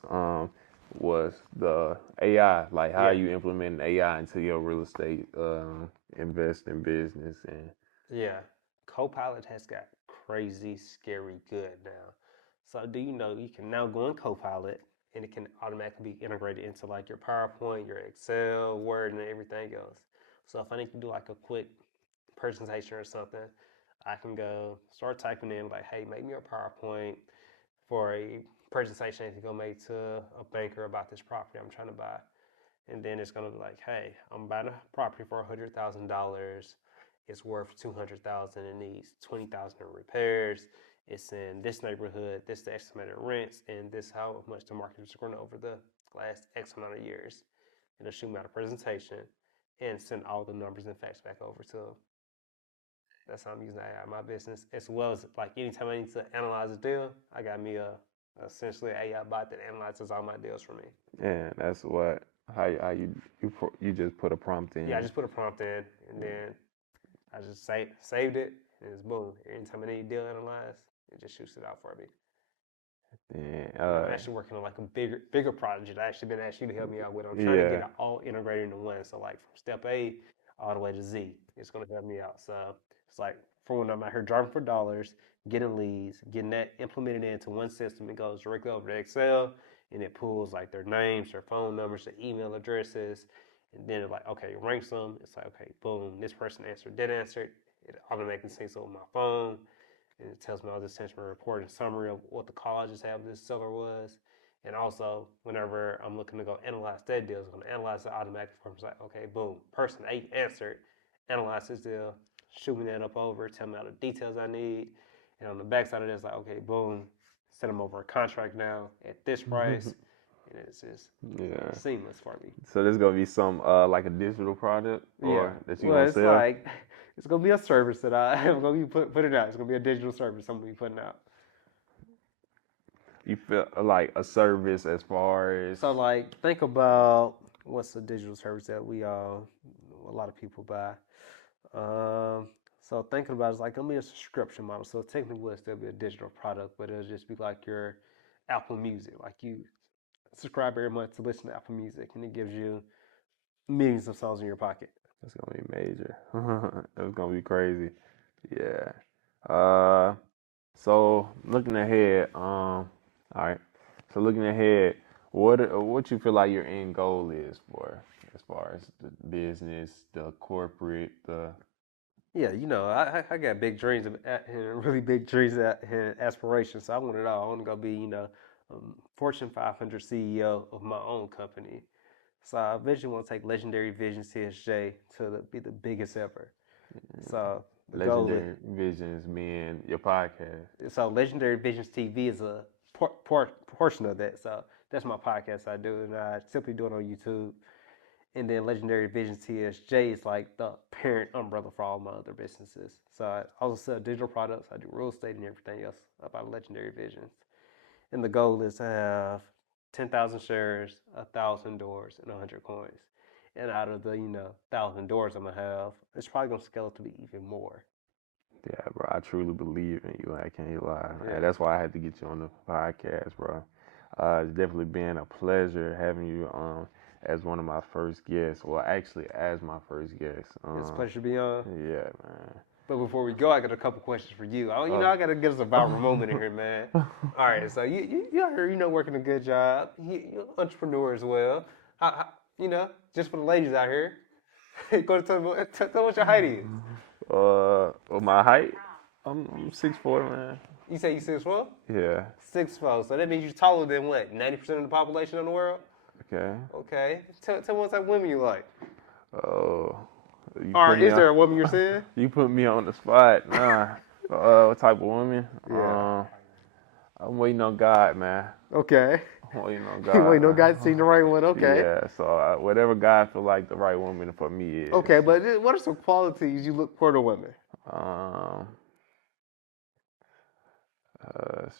was the AI, like how Yeah. you implement AI into your real estate investing business and Yeah, Copilot has got crazy, scary good now. So do you know you can now go in Copilot and it can automatically be integrated into like your PowerPoint, your Excel, Word, and everything else. So if I need to do like a quick presentation or something, I can go start typing in like, hey, make me a PowerPoint for a presentation I need to go make to a banker about this property I'm trying to buy. And then it's gonna be like, hey, I'm buying a property for $100,000. It's worth 200,000. It needs 20,000 in repairs. It's in this neighborhood. This is the estimated rents, and this how much the market is growing over the last X amount of years. It'll shoot me out a presentation and send all the numbers and facts back over to them. That's how I'm using AI in my business, as well as like anytime I need to analyze a deal, I got me a essentially an AI bot that analyzes all my deals for me. and that's what how you just put a prompt Yeah, I in. just put a prompt in, and then I just saved it, and it's boom. Anytime I need a deal analyzed, it just shoots it out for me. And And I'm actually working on like a bigger project. I actually been asked you to help me out with. I'm trying to get yeah, it all integrated into one. So like from step A all the way to Z, it's gonna help me out. So it's like for when I'm out here driving for dollars, getting leads, getting that implemented into one system, it goes directly over to Excel, and it pulls like their names, their phone numbers, their email addresses, and then it's like okay, it ranks them. It's like okay, boom, this person answered, that answered. It automatically syncs up with my phone, and it tells me all this sentiment report and summary of what the call I just had with this seller was. And also, whenever I'm looking to go analyze that deal, it's going to analyze the automatic form. It's like, okay, boom, person A answered, analyze this deal, shoot me that up over, tell me all the details I need. And on the backside of this, like, okay, boom, send them over a contract now at this price. And it's just seamless for me. So there's gonna be some like a digital product or that you gonna It's sell? like, it's going to be a service that I'm going to be putting out. It's going to be a digital service I'm going to be putting out. You feel like a service as far as So, like, think about what's the digital service that a lot of people buy. So thinking about it's like gonna be a subscription model. So technically, it'll still be a digital product, but it'll just be like your Apple Music. Like you subscribe every month to listen to Apple Music, and it gives you millions of songs in your pocket. That's gonna be major. That's gonna be crazy. Yeah. So looking ahead, all right. So looking ahead, what you feel like your end goal is for as far as the business, the corporate, the Yeah, I got big dreams and really big dreams and aspirations. So I want it all. I want to go be, Fortune 500 CEO of my own company. So I eventually want to take Legendary Vision CSJ to be the biggest ever. So the Legendary Visions being your podcast. So Legendary Visions TV is a portion of that. So that's my podcast I do, and I simply do it on YouTube. And then Legendary Visions TSJ is like the parent umbrella for all my other businesses. So I also sell digital products. I do real estate and everything else about Legendary Visions. And the goal is to have 10,000 shares, 1,000 doors, and 100 coins. And out of the 1,000 doors I'm gonna have, it's probably gonna scale up to be even more. Yeah, bro, I truly believe in you. I can't lie. Yeah. That's why I had to get you on the podcast, bro. It's definitely been a pleasure having you on as one of my first guests. Well, actually, as my first guest. It's a pleasure to be on. Yeah, man. But before we go, I got a couple questions for you. I got to get us a viral moment in here, man. All right, so you out here, working a good job. You're an entrepreneur as well. Just for the ladies out here, go tell me what your height is. Well, my height, I'm 6'4", man. You say you 6'4"? Yeah. 6'4", so that means you're taller than what? 90% of the population in the world. Okay. Tell me what type of women you like. Oh. Or is there a woman you're saying? You put me on the spot. Nah. What type of woman? Yeah. I'm waiting on God, man. Okay. I'm waiting on God. You waiting on God to see the right one? Okay. Yeah, so whatever God feel like the right woman for me is. Okay, but what are some qualities you look for in a woman?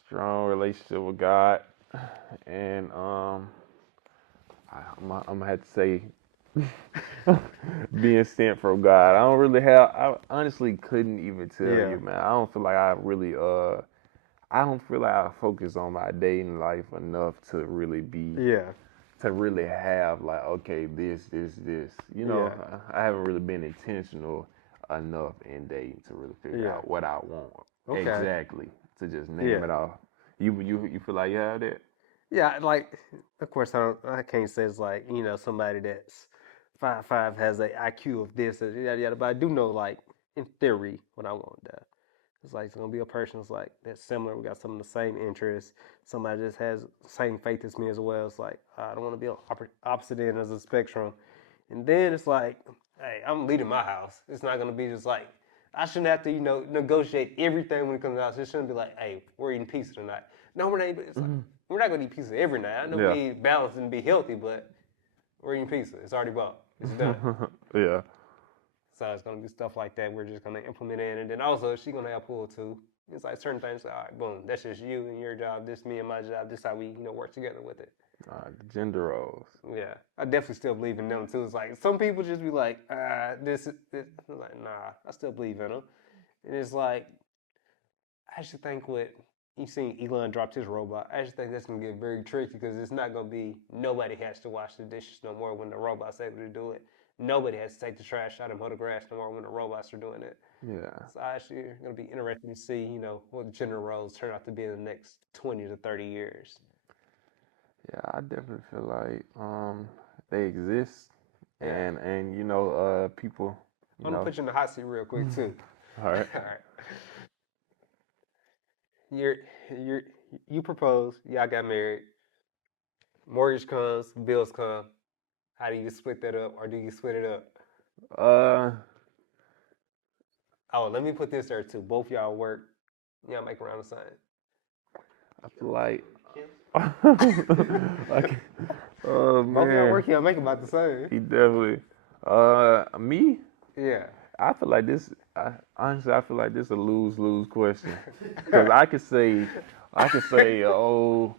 Strong relationship with God, and I'm gonna have to say being sent from God. I honestly couldn't even tell you, man. I don't feel like I really I don't feel like I focus on my dating life enough to really be to really have like, okay, this. I haven't really been intentional enough in dating to really figure out what I want exactly, to just name it off. You feel like you have that? Yeah, like, of course I can't say it's like, somebody that's 5'5" has an IQ of this, yada yada, but I do know, like, in theory what I want that. It's like it's gonna be a person that's similar. We got some of the same interests. Somebody just has the same faith as me as well. It's like I don't want to be on opposite end of the spectrum. And then it's like, hey, I'm leading my house. It's not gonna be just like I shouldn't have to negotiate everything when it comes out. So it shouldn't be like, hey, we're eating pizza tonight. No, we're not. It's like, we're not gonna eat pizza every night. I know we need balance and be healthy, but we're eating pizza. It's already bought. It's done. Yeah. So it's gonna be stuff like that. We're just gonna implement it, and then also she's gonna have pool too. It's like certain things. Like, all right, boom. That's just you and your job. This me and my job. This how we work together with it. The gender roles. Yeah, I definitely still believe in them too. It's like some people just be like, this. I'm like, nah, I still believe in them. And it's like, I actually think you seen Elon dropped his robot. I actually think that's gonna get very tricky because it's not gonna be nobody has to wash the dishes no more when the robot's able to do it. Nobody has to take the trash out and mow the grass no more when the robots are doing it. Yeah. So actually, it's going to be interesting to see, what gender roles turn out to be in the next 20 to 30 years. Yeah, I definitely feel like they exist, and people. I'm gonna put you in the hot seat real quick too. All right. All right. You proposed. Y'all got married. Mortgage comes, bills come. How do you split that up, or do you split it up? Uh, Oh, let me put this there too. Both y'all work. Y'all make around the same. I feel like, Kim? like, oh Both y'all man, work. Y'all make about the same. he definitely. Me, Yeah. I feel like this. Honestly, I feel like this a lose question, because I could say, oh,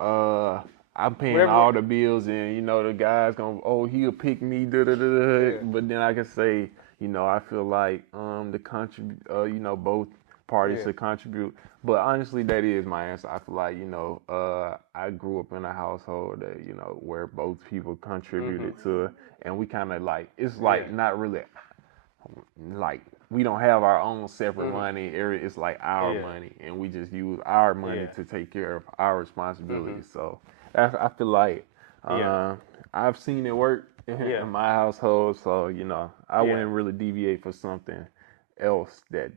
uh, I'm paying Whatever. all the bills, and the guy's gonna, oh, he'll pick me, da da da da. Yeah. But then I can say, I feel like both parties Yeah. should contribute. But honestly, that is my answer. I feel like I grew up in a household that where both people contributed to, and we kind of like it's like Yeah. not really like we don't have our own separate Mhm. money. It's like our Yeah. money, and we just use our money Yeah. to take care of our responsibilities. So I feel like Yeah. I've seen it work Yeah. in my household. So I Yeah. wouldn't really deviate for something else that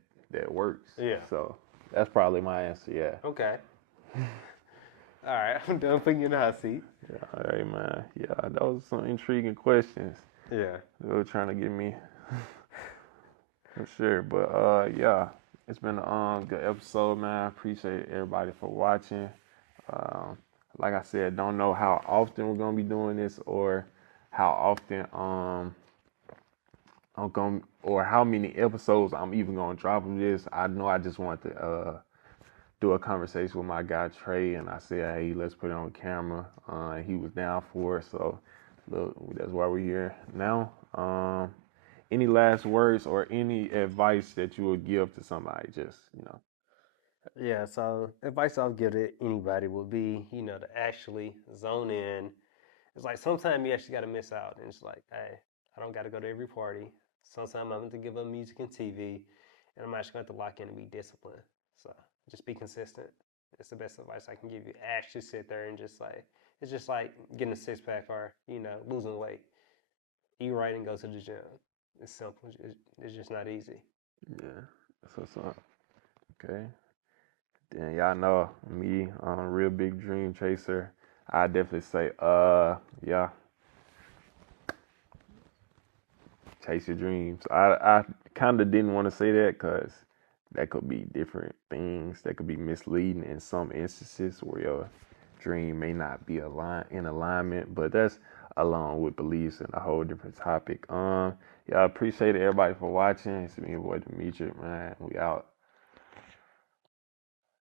works. Yeah. So that's probably my answer. Yeah. Okay. All right. I'm done putting you in the hot seat. Yeah. All right, man. Yeah, those are some intriguing questions. Yeah. They were trying to get me. For sure, but yeah, it's been a good episode, man. I appreciate everybody for watching. Um, like I said, don't know how often we're gonna be doing this, or how often I'm going or how many episodes I'm even gonna drop of this. I know I just want to do a conversation with my guy Trey, and I said, hey, let's put it on camera. He was down for it, so look, that's why we're here now. Any last words or any advice that you would give to somebody? Just Yeah. So advice I'll give to anybody would be, to actually zone in. It's like sometimes you actually got to miss out, and it's like, hey, I don't got to go to every party. Sometimes I'm going to give up music and TV, and I'm actually going to have to lock in and be disciplined. So just be consistent. It's the best advice I can give you. Actually sit there and just like, it's just like getting a six pack or, losing weight. Eat right and go to the gym. It's simple. It's just not easy. yeah. That's what's up. Okay. Then y'all know me, real big dream chaser. I definitely say, yeah, chase your dreams. I kind of didn't want to say that because that could be different things that could be misleading in some instances where your dream may not be in alignment, but that's along with beliefs and a whole different topic. Yeah, I appreciate everybody for watching. It's me, your boy Demetrik, man. We out.